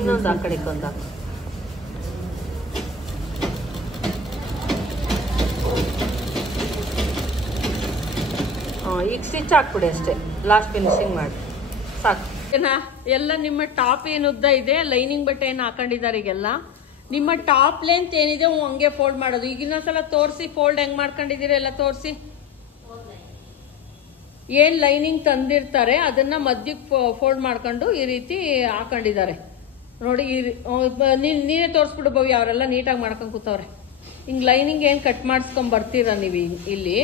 ಇನ್ನೊಂದು ಆ ಕಡೆಗೆ ಒಂದು ಹಾಕು. ಈಗ ಸ್ಟಿಚ್ ಹಾಕ್ಬಿಡಿ ಅಷ್ಟೇ. ಲಾಸ್ಟ್ ಫಿನಿಶಿಂಗ್ ಮಾಡಿ ಸಾಕು. ಎಲ್ಲ ನಿಮ್ಮ ಟಾಪ್ ಏನು ಉದ್ದ ಇದೆ, ಲೈನಿಂಗ್ ಬಟ್ಟೆ ಏನು ಹಾಕೊಂಡಿದ್ದಾರೆ ಈಗೆಲ್ಲ. ನಿಮ್ಮ ಟಾಪ್ ಲೆಂತ್ ಏನಿದೆ ಹಂಗೆ ಫೋಲ್ಡ್ ಮಾಡೋದು. ಈಗ ಇನ್ನೊಂದ್ಸಲ ತೋರಿಸಿ, ಫೋಲ್ಡ್ ಹೆಂಗ್ ಮಾಡ್ಕೊಂಡಿದ್ದೀರ ಎಲ್ಲ ತೋರಿಸಿ. ಏನ್ ಲೈನಿಂಗ್ ತಂದಿರ್ತಾರೆ ಅದನ್ನ ಮಧ್ಯಕ್ಕೆ ಫೋಲ್ಡ್ ಮಾಡ್ಕೊಂಡು ಈ ರೀತಿ ಹಾಕೊಂಡಿದ್ದಾರೆ ನೋಡಿ. ನೀನೇ ತೋರಿಸ್ಬಿಡು ಭವ್ಯ, ಅವರೆಲ್ಲ ನೀಟಾಗಿ ಮಾಡ್ಕೊಂಡು ಕೂತವ್ರೆ. ಹಿಂಗೆ ಲೈನಿಂಗ್ ಏನು ಕಟ್ ಮಾಡಿಸ್ಕೊಂಡ್ ಬರ್ತೀರ ನೀವು ಇಲ್ಲಿ.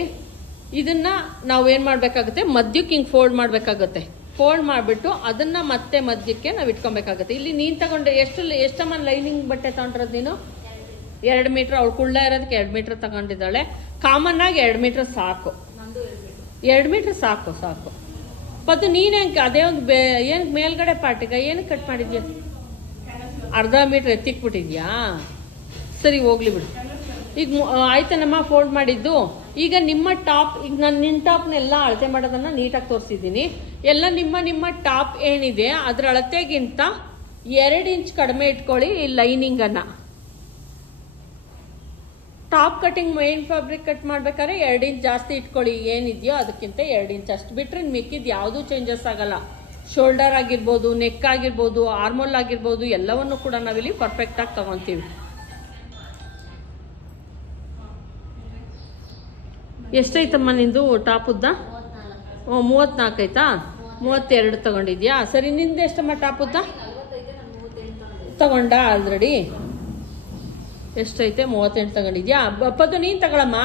ಇದನ್ನ ನಾವೇನ್ ಮಾಡ್ಬೇಕಾಗುತ್ತೆ, ಮಧ್ಯಕ್ಕೆ ಹಿಂಗೆ ಫೋಲ್ಡ್ ಮಾಡ್ಬೇಕಾಗತ್ತೆ. ಫೋಲ್ಡ್ ಮಾಡಿಬಿಟ್ಟು ಅದನ್ನ ಮತ್ತೆ ಮಧ್ಯಕ್ಕೆ ನಾವು ಇಟ್ಕೊಬೇಕಾಗತ್ತೆ. ಇಲ್ಲಿ ನೀನು ತಗೊಂಡೆ ಎಷ್ಟಮ್ಮ ಲೈನಿಂಗ್ ಬಟ್ಟೆ ತಗೊಂಡಿರೋದು ನೀನು? 2 ಮೀಟರ್. ಅವಳು ಕುಳ್ಳ ಇರೋದಕ್ಕೆ 2 ಮೀಟರ್ ತಗೊಂಡಿದ್ದಾಳೆ. ಕಾಮನ್ ಆಗಿ 2 ಮೀಟರ್ ಸಾಕು. 2 ಮೀಟರ್ ಸಾಕು. ಮತ್ತು ನೀನೇ ಅದೇ ಒಂದು ಏನು ಮೇಲ್ಗಡೆ ಪಾರ್ಟಿಗ ಏನು ಕಟ್ ಮಾಡಿದ್ಯಾ? ಅರ್ಧ ಮೀಟರ್ ಎತ್ತಿಕ್ಬಿಟ್ಟಿದ್ಯಾ? ಸರಿ ಹೋಗ್ಲಿ ಬಿಡು. ಈಗ ಆಯ್ತಾನಮ್ಮ ಫೋಲ್ಡ್ ಮಾಡಿದ್ದು. ಈಗ ನಿಮ್ಮ ಟಾಪ್, ಈಗ ನಾನು ನಿನ್ನ ಟಾಪ್ನೆಲ್ಲ ಅಳತೆ ಮಾಡೋದನ್ನ ನೀಟಾಗಿ ತೋರಿಸಿದ್ದೀನಿ. ಎಲ್ಲ ನಿಮ್ಮ ಟಾಪ್ ಏನಿದೆ ಅದ್ರ ಅಳತೆಗಿಂತ 2 ಇಂಚ್ ಕಡಿಮೆ ಇಟ್ಕೊಳ್ಳಿ ಲೈನಿಂಗನ್ನು. Top cutting main fabric cut ಮಾಡ್ಬೇಕಾದ್ರೆ 2 ಇಂಚ್ ಜಾಸ್ತಿ ಇಟ್ಕೊಳ್ಳಿ, ಏನಿದೆಯೋ ಅದಕ್ಕಿಂತ 2 ಇಂಚ್ ಅಷ್ಟು ಬಿಟ್ರೆ ಮಿಕ್ಕಿದ್ ಯಾವುದೂ ಚೇಂಜಸ್ ಆಗಲ್ಲ. ಶೋಲ್ಡರ್ ಆಗಿರ್ಬೋದು, ನೆಕ್ ಆಗಿರ್ಬೋದು, ಆರ್ಮೋಲ್ ಆಗಿರ್ಬೋದು, ಎಲ್ಲವನ್ನು ಕೂಡ ನಾವಿಲ್ಲಿ ಪರ್ಫೆಕ್ಟ್ ಆಗಿ ತಗೊಂತೀವಿ. ಎಷ್ಟೈತಮ್ಮ ನಿಂದು ಟಾಪ್ ಉದ್ದ? 34 ಐತಾ? 32 ತಗೊಂಡಿದ್ಯಾ? ಸರಿ, ನಿಂದು ಎಷ್ಟಮ್ಮ ಟಾಪ್ ಉದ್ದ ತಗೊಂಡ ಆಲ್ರೆಡಿ? ಎಷ್ಟೈತೆ? 38 ತಗೊಂಡಿದ್ಯಾ? ಪದ್ದು ನೀನ್ ತಗೊಳಮ್ಮ.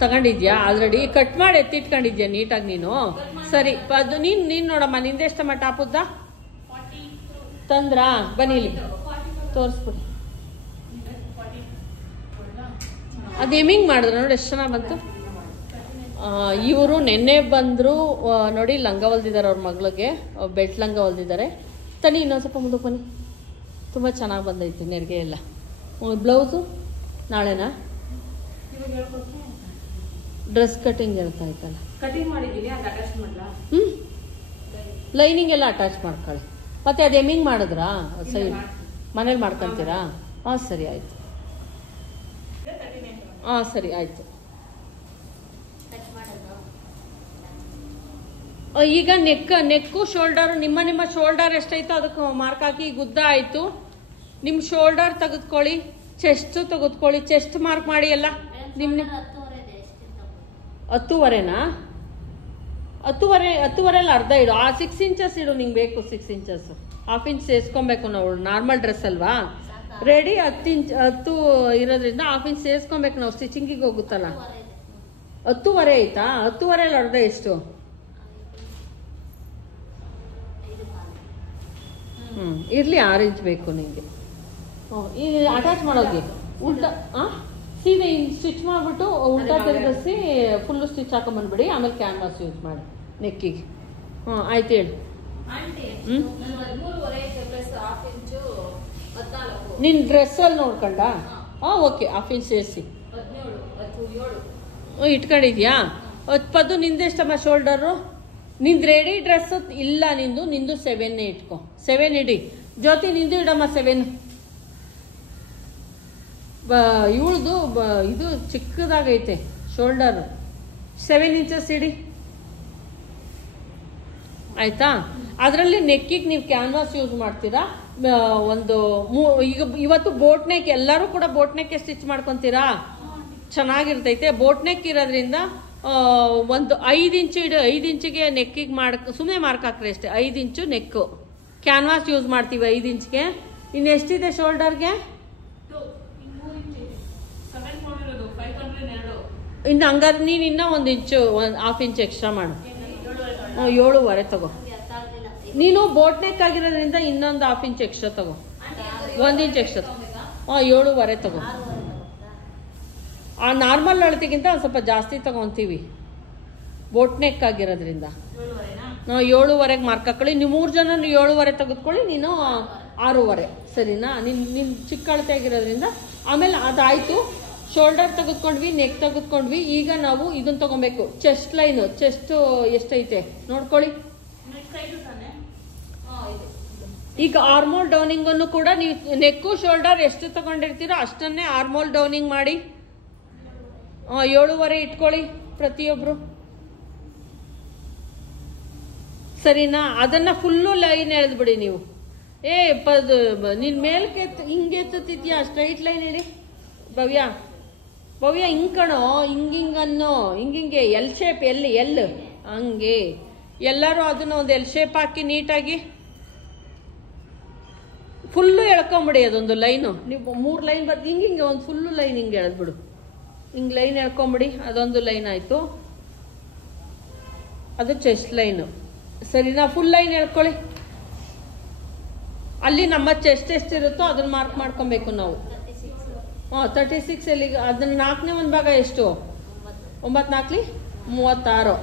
ತಗೊಂಡಿದ್ಯಾ ಆಲ್ರೆಡಿ? ಕಟ್ ಮಾಡಿ ಎತ್ತಿಟ್ಕೊಂಡಿದ್ಯಾ ನೀಟಾಗಿ ನೀನು? ಸರಿ ಪದ್ದು ನೀನ್ ನೋಡಮ್ಮ, ನಿಂದೆಷ್ಟಮ್ಮ ಟಾಪ್ ಉದ್ದ ತಂದ್ರಾ? ಬನ್ನಿಲಿ ತೋರಿಸ್ಬಿಡಿ. ಅದು ಹೆಮಿಂಗ್ ಮಾಡಿದ್ರು ನೋಡಿ, ಎಷ್ಟು ಚೆನ್ನಾಗಿ ಬಂತು. ಇವರು ನೆನ್ನೆ ಬಂದರು ನೋಡಿ, ಲಂಗ ಹೊಲ್ದಿದ್ದಾರೆ ಅವ್ರ ಮಗಳಿಗೆ, ಬೆಲ್ಟ್ ಲಂಗ ಹೊಲ್ದಿದ್ದಾರೆ. ತನಿ ಇನ್ನೊಂದು ಸ್ವಲ್ಪ ಮುಂದಕ್ಕೆ ಬನ್ನಿ. ತುಂಬ ಚೆನ್ನಾಗಿ ಬಂದೈತಿ ನೆರಿಗೆ ಎಲ್ಲ. ಬ್ಲೌಸು ನಾಳೆನಾ? ಡ್ರೆಸ್ ಕಟಿಂಗ್ ಇರ್ತಾ ಇತ್ತಲ್ಲ, ಕಟಿಂಗ್ ಮಾಡಿದ್ದೀನಿ, ಅದು ಅಟ್ಯಾಚ್ ಮಾಡಲಾ? ಲೈನಿಂಗ್ ಎಲ್ಲ ಅಟ್ಯಾಚ್ ಮಾಡ್ಕೊಳ್ಳಿ. ಮತ್ತೆ ಅದು ಹೆಮಿಂಗ್ ಮಾಡಿದ್ರಾ? ಸರಿ, ಮನೇಲಿ ಮಾಡ್ಕೊತೀರಾ? ಹಾಂ ಸರಿ ಆಯಿತು. ಹಾಂ ಸರಿ ಆಯಿತು. ಈಗ ನೆಕ್ಕು ಶೋಲ್ಡರ್, ನಿಮ್ಮ ಶೋಲ್ಡರ್ ಎಷ್ಟೈತೋ ಅದಕ್ಕೆ ಮಾರ್ಕ್ ಹಾಕಿ. ಗುದ್ದ ಆಯಿತು. ನಿಮ್ಮ ಶೋಲ್ಡರ್ ತೆಗೆದುಕೊಳ್ಳಿ, ಚೆಸ್ಟ್ ತೆಗೆದುಕೊಳ್ಳಿ. ಚೆಸ್ಟ್ ಮಾರ್ಕ್ ಮಾಡಿ ಎಲ್ಲ. ನಿಮ್ಮ 10.5ನಾ? 10.5 ಅರ್ಧ ಇಡು. 6 ಇಂಚಸ್ ಇಡು, ನಿಂಗೆ ಬೇಕು 6 ಇಂಚಸ್. 1/2 ಇಂಚ್ ಸೇರಿಸ್ಕೊಬೇಕು ನಾವು, ನಾರ್ಮಲ್ ಡ್ರೆಸ್ ಅಲ್ವಾ. ರೆಡಿ 10 ಇರೋದ್ರಿಂದ 1/2 ಇಂಚ್ ಸೇರಿಸ್ಕೊಬೇಕು ನಾವು, ಸ್ಟಿಚಿಂಗಿಗೆ ಹೋಗುತ್ತಲ್ಲ. 10.5 ಐತಾ? 10.5 ಅರ್ಧ ಎಷ್ಟು? ಇರ್ಲಿ, 6 ಇಂಚ್ ಬೇಕು ನಿಂಗೆ. ಈ ಅಟ್ಯಾಚ್ ಮಾಡೋಗಿ ಉಲ್ಟಾ ಸೀದಾ ಸ್ಟಿಚ್ ಮಾಡಿಬಿಟ್ಟು ಉಲ್ಟಾ ತಿರುಗಿಸಿ ಫುಲ್ಲು ಸ್ಟಿಚ್ ಹಾಕೊಂಬಂದ್ಬಿಡಿ. ಆಮೇಲೆ ಕ್ಯಾನ್ವಾಸ್ ಯೂಸ್ ಮಾಡಿ ನೆಕ್ಕಿಗೆ. ಆಯ್ತು ಹೇಳಿ. ನಿನ್ನ ಡ್ರೆಸ್ಸಲ್ಲಿ ನೋಡ್ಕೊಂಡ? ಓಕೆ, 1/2 ಇಂಚ್ ಸೇರಿಸಿ ಇಟ್ಕೊಂಡಿದ್ಯಾ? ಪದ್ದು ನಿಂದೆಷ್ಟಮ್ಮ ಶೋಲ್ಡರು? ನಿಂದು ರೆಡಿ ಡ್ರೆಸ್ ಇಲ್ಲ, ನಿಂದು 7 ಇಟ್ಕೊ. 7 ಇಡಿ. ಜ್ಯೋತಿ ನಿಂದು ಇಡಮ್ಮ 7. ಇವಳ್ದು ಇದು ಚಿಕ್ಕದಾಗೈತೆ ಶೋಲ್ಡರ್. 7 ಇಂಚಸ್ ಇಡಿ ಆಯ್ತಾ? ಅದರಲ್ಲಿ ನೆಕ್ಕಿಗೆ ನೀವು ಕ್ಯಾನ್ವಾಸ್ ಯೂಸ್ ಮಾಡ್ತೀರಾ. ಈಗ ಇವತ್ತು ಬೋಟ್ ನೆಕ್, ಎಲ್ಲರೂ ಕೂಡ ಬೋಟ್ ನೆಕ್ಗೆ ಸ್ಟಿಚ್ ಮಾಡ್ಕೊತೀರಾ, ಚೆನ್ನಾಗಿರ್ತೈತೆ. ಬೋಟ್ ನೆಕ್ ಇರೋದ್ರಿಂದ ಒಂದು 5 ಇಂಚು ಇಡು. 5 ಇಂಚಿಗೆ ನೆಕ್ಕಿಗೆ ಸುಮ್ಮನೆ ಮಾರ್ಕ್ ಹಾಕ್ರಿ ಅಷ್ಟೇ. 5 ಇಂಚು ನೆಕ್ಕು ಕ್ಯಾನ್ವಾಸ್ ಯೂಸ್ ಮಾಡ್ತೀವಿ 5 ಇಂಚ್ಗೆ. ಇನ್ನು ಎಷ್ಟಿದೆ ಶೋಲ್ಡರ್ಗೆ? ಇನ್ನು ಹಂಗಾರೆ ನೀನು ಇನ್ನೂ 1 ಇಂಚು 1/2 ಇಂಚ್ ಎಕ್ಸ್ಟ್ರಾ ಮಾಡು. 7.5 ತಗೋ. ನೀನು ಬೋಟ್ ನೆಕ್ ಆಗಿರೋದ್ರಿಂದ ಇನ್ನೊಂದು 1/2 ಇಂಚ್ ಎಕ್ಸ್ಟ್ರಾ ತಗೋ. 1 ಇಂಚ್ ಎಕ್ಸ್ಟ್ರಾ. 7.5 ತಗೋ. ಆ ನಾರ್ಮಲ್ ಅಳತೆಗಿಂತ ಒಂದು ಸ್ವಲ್ಪ ಜಾಸ್ತಿ ತಗೊತೀವಿ, ಬೋಟ್ ನೆಕ್ ಆಗಿರೋದ್ರಿಂದ. 7.5ಗೆ ಮಾರ್ಕ್ ಹಾಕೊಳ್ಳಿ. ನೀವು 3 ಜನ 7.5 ತೆಗೆದುಕೊಳ್ಳಿ, ನೀನು 6.5. ಸರಿನಾ? ನಿನ್ನ ಚಿಕ್ಕ ಅಳತೆ ಆಗಿರೋದ್ರಿಂದ. ಆಮೇಲೆ ಅದಾಯಿತು, ಶೋಲ್ಡರ್ ತೆಗೆದುಕೊಂಡ್ವಿ, ನೆಕ್ ತೆಗೆದುಕೊಂಡ್ವಿ. ಈಗ ನಾವು ಇದನ್ನ ತಗೊಬೇಕು, ಚೆಸ್ಟ್ ಲೈನು. ಚೆಸ್ಟ್ ಎಷ್ಟೈತೆ ನೋಡ್ಕೊಳ್ಳಿ. ಈಗ ಆರ್ಮೋಲ್ ಡೌನಿಂಗ್ ಅನ್ನು ಕೂಡ ನೀವು ನೆಕ್ಕು ಶೋಲ್ಡರ್ ಎಷ್ಟು ತಗೊಂಡಿರ್ತೀರೋ ಅಷ್ಟನ್ನೇ ಆರ್ಮೋಲ್ ಡೌನಿಂಗ್ ಮಾಡಿ 7.5 ಇಟ್ಕೊಳ್ಳಿ ಪ್ರತಿಯೊಬ್ರು. ಸರಿನಾ? ಅದನ್ನ ಫುಲ್ಲು ಲೈನ್ ಎಳೆದ್ಬಿಡಿ ನೀವು. ನಿನ್ ಮೇಲ್ಕೆ ಹಿಂಗೆ ಎತ್ತುತ್ತಿದ್ಯಾ? ಸ್ಟ್ರೈಟ್ ಲೈನ್ ಹೇಳಿ ಭವ್ಯ ಹಿಂಗ್ ಕಣೋ, ಹಿಂಗಿಂಗನ್ನು ಹಿಂಗಿಂಗೆ ಎಲ್ ಶೇಪ್, ಎಲ್ ಹಂಗೆ ಎಲ್ಲರೂ ಅದನ್ನ ಒಂದು ಎಲ್ ಶೇಪ್ ಹಾಕಿ ನೀಟಾಗಿ ಫುಲ್ಲು ಎಳ್ಕೊಂಬಿಡಿ. ಅದೊಂದು ಲೈನು ನೀವು 3 ಲೈನ್ ಬರ್ದು ಹಿಂಗೆ ಒಂದು ಫುಲ್ಲು ಲೈನ್ ಹಿಂಗೆ ಎಳೆದ್ಬಿಡು. ಹಿಂಗೆ ಲೈನ್ ಎಳ್ಕೊಂಬಿಡಿ. ಅದೊಂದು ಲೈನ್ ಆಯಿತು. ಅದು ಚೆಸ್ಟ್ ಲೈನು. ಸರಿನಾ? ಫುಲ್ ಲೈನ್ ಎಳ್ಕೊಳ್ಳಿ. ಅಲ್ಲಿ ನಮ್ಮ ಚೆಸ್ಟ್ ಎಷ್ಟಿರುತ್ತೋ ಅದನ್ನ ಮಾರ್ಕ್ ಮಾಡ್ಕೊಬೇಕು ನಾವು. 36 ಎಲ್ಲಿಗೆ? ಅದನ್ನ 4ನೇ ಒಂದು ಭಾಗ ಎಷ್ಟು? 9 4 36.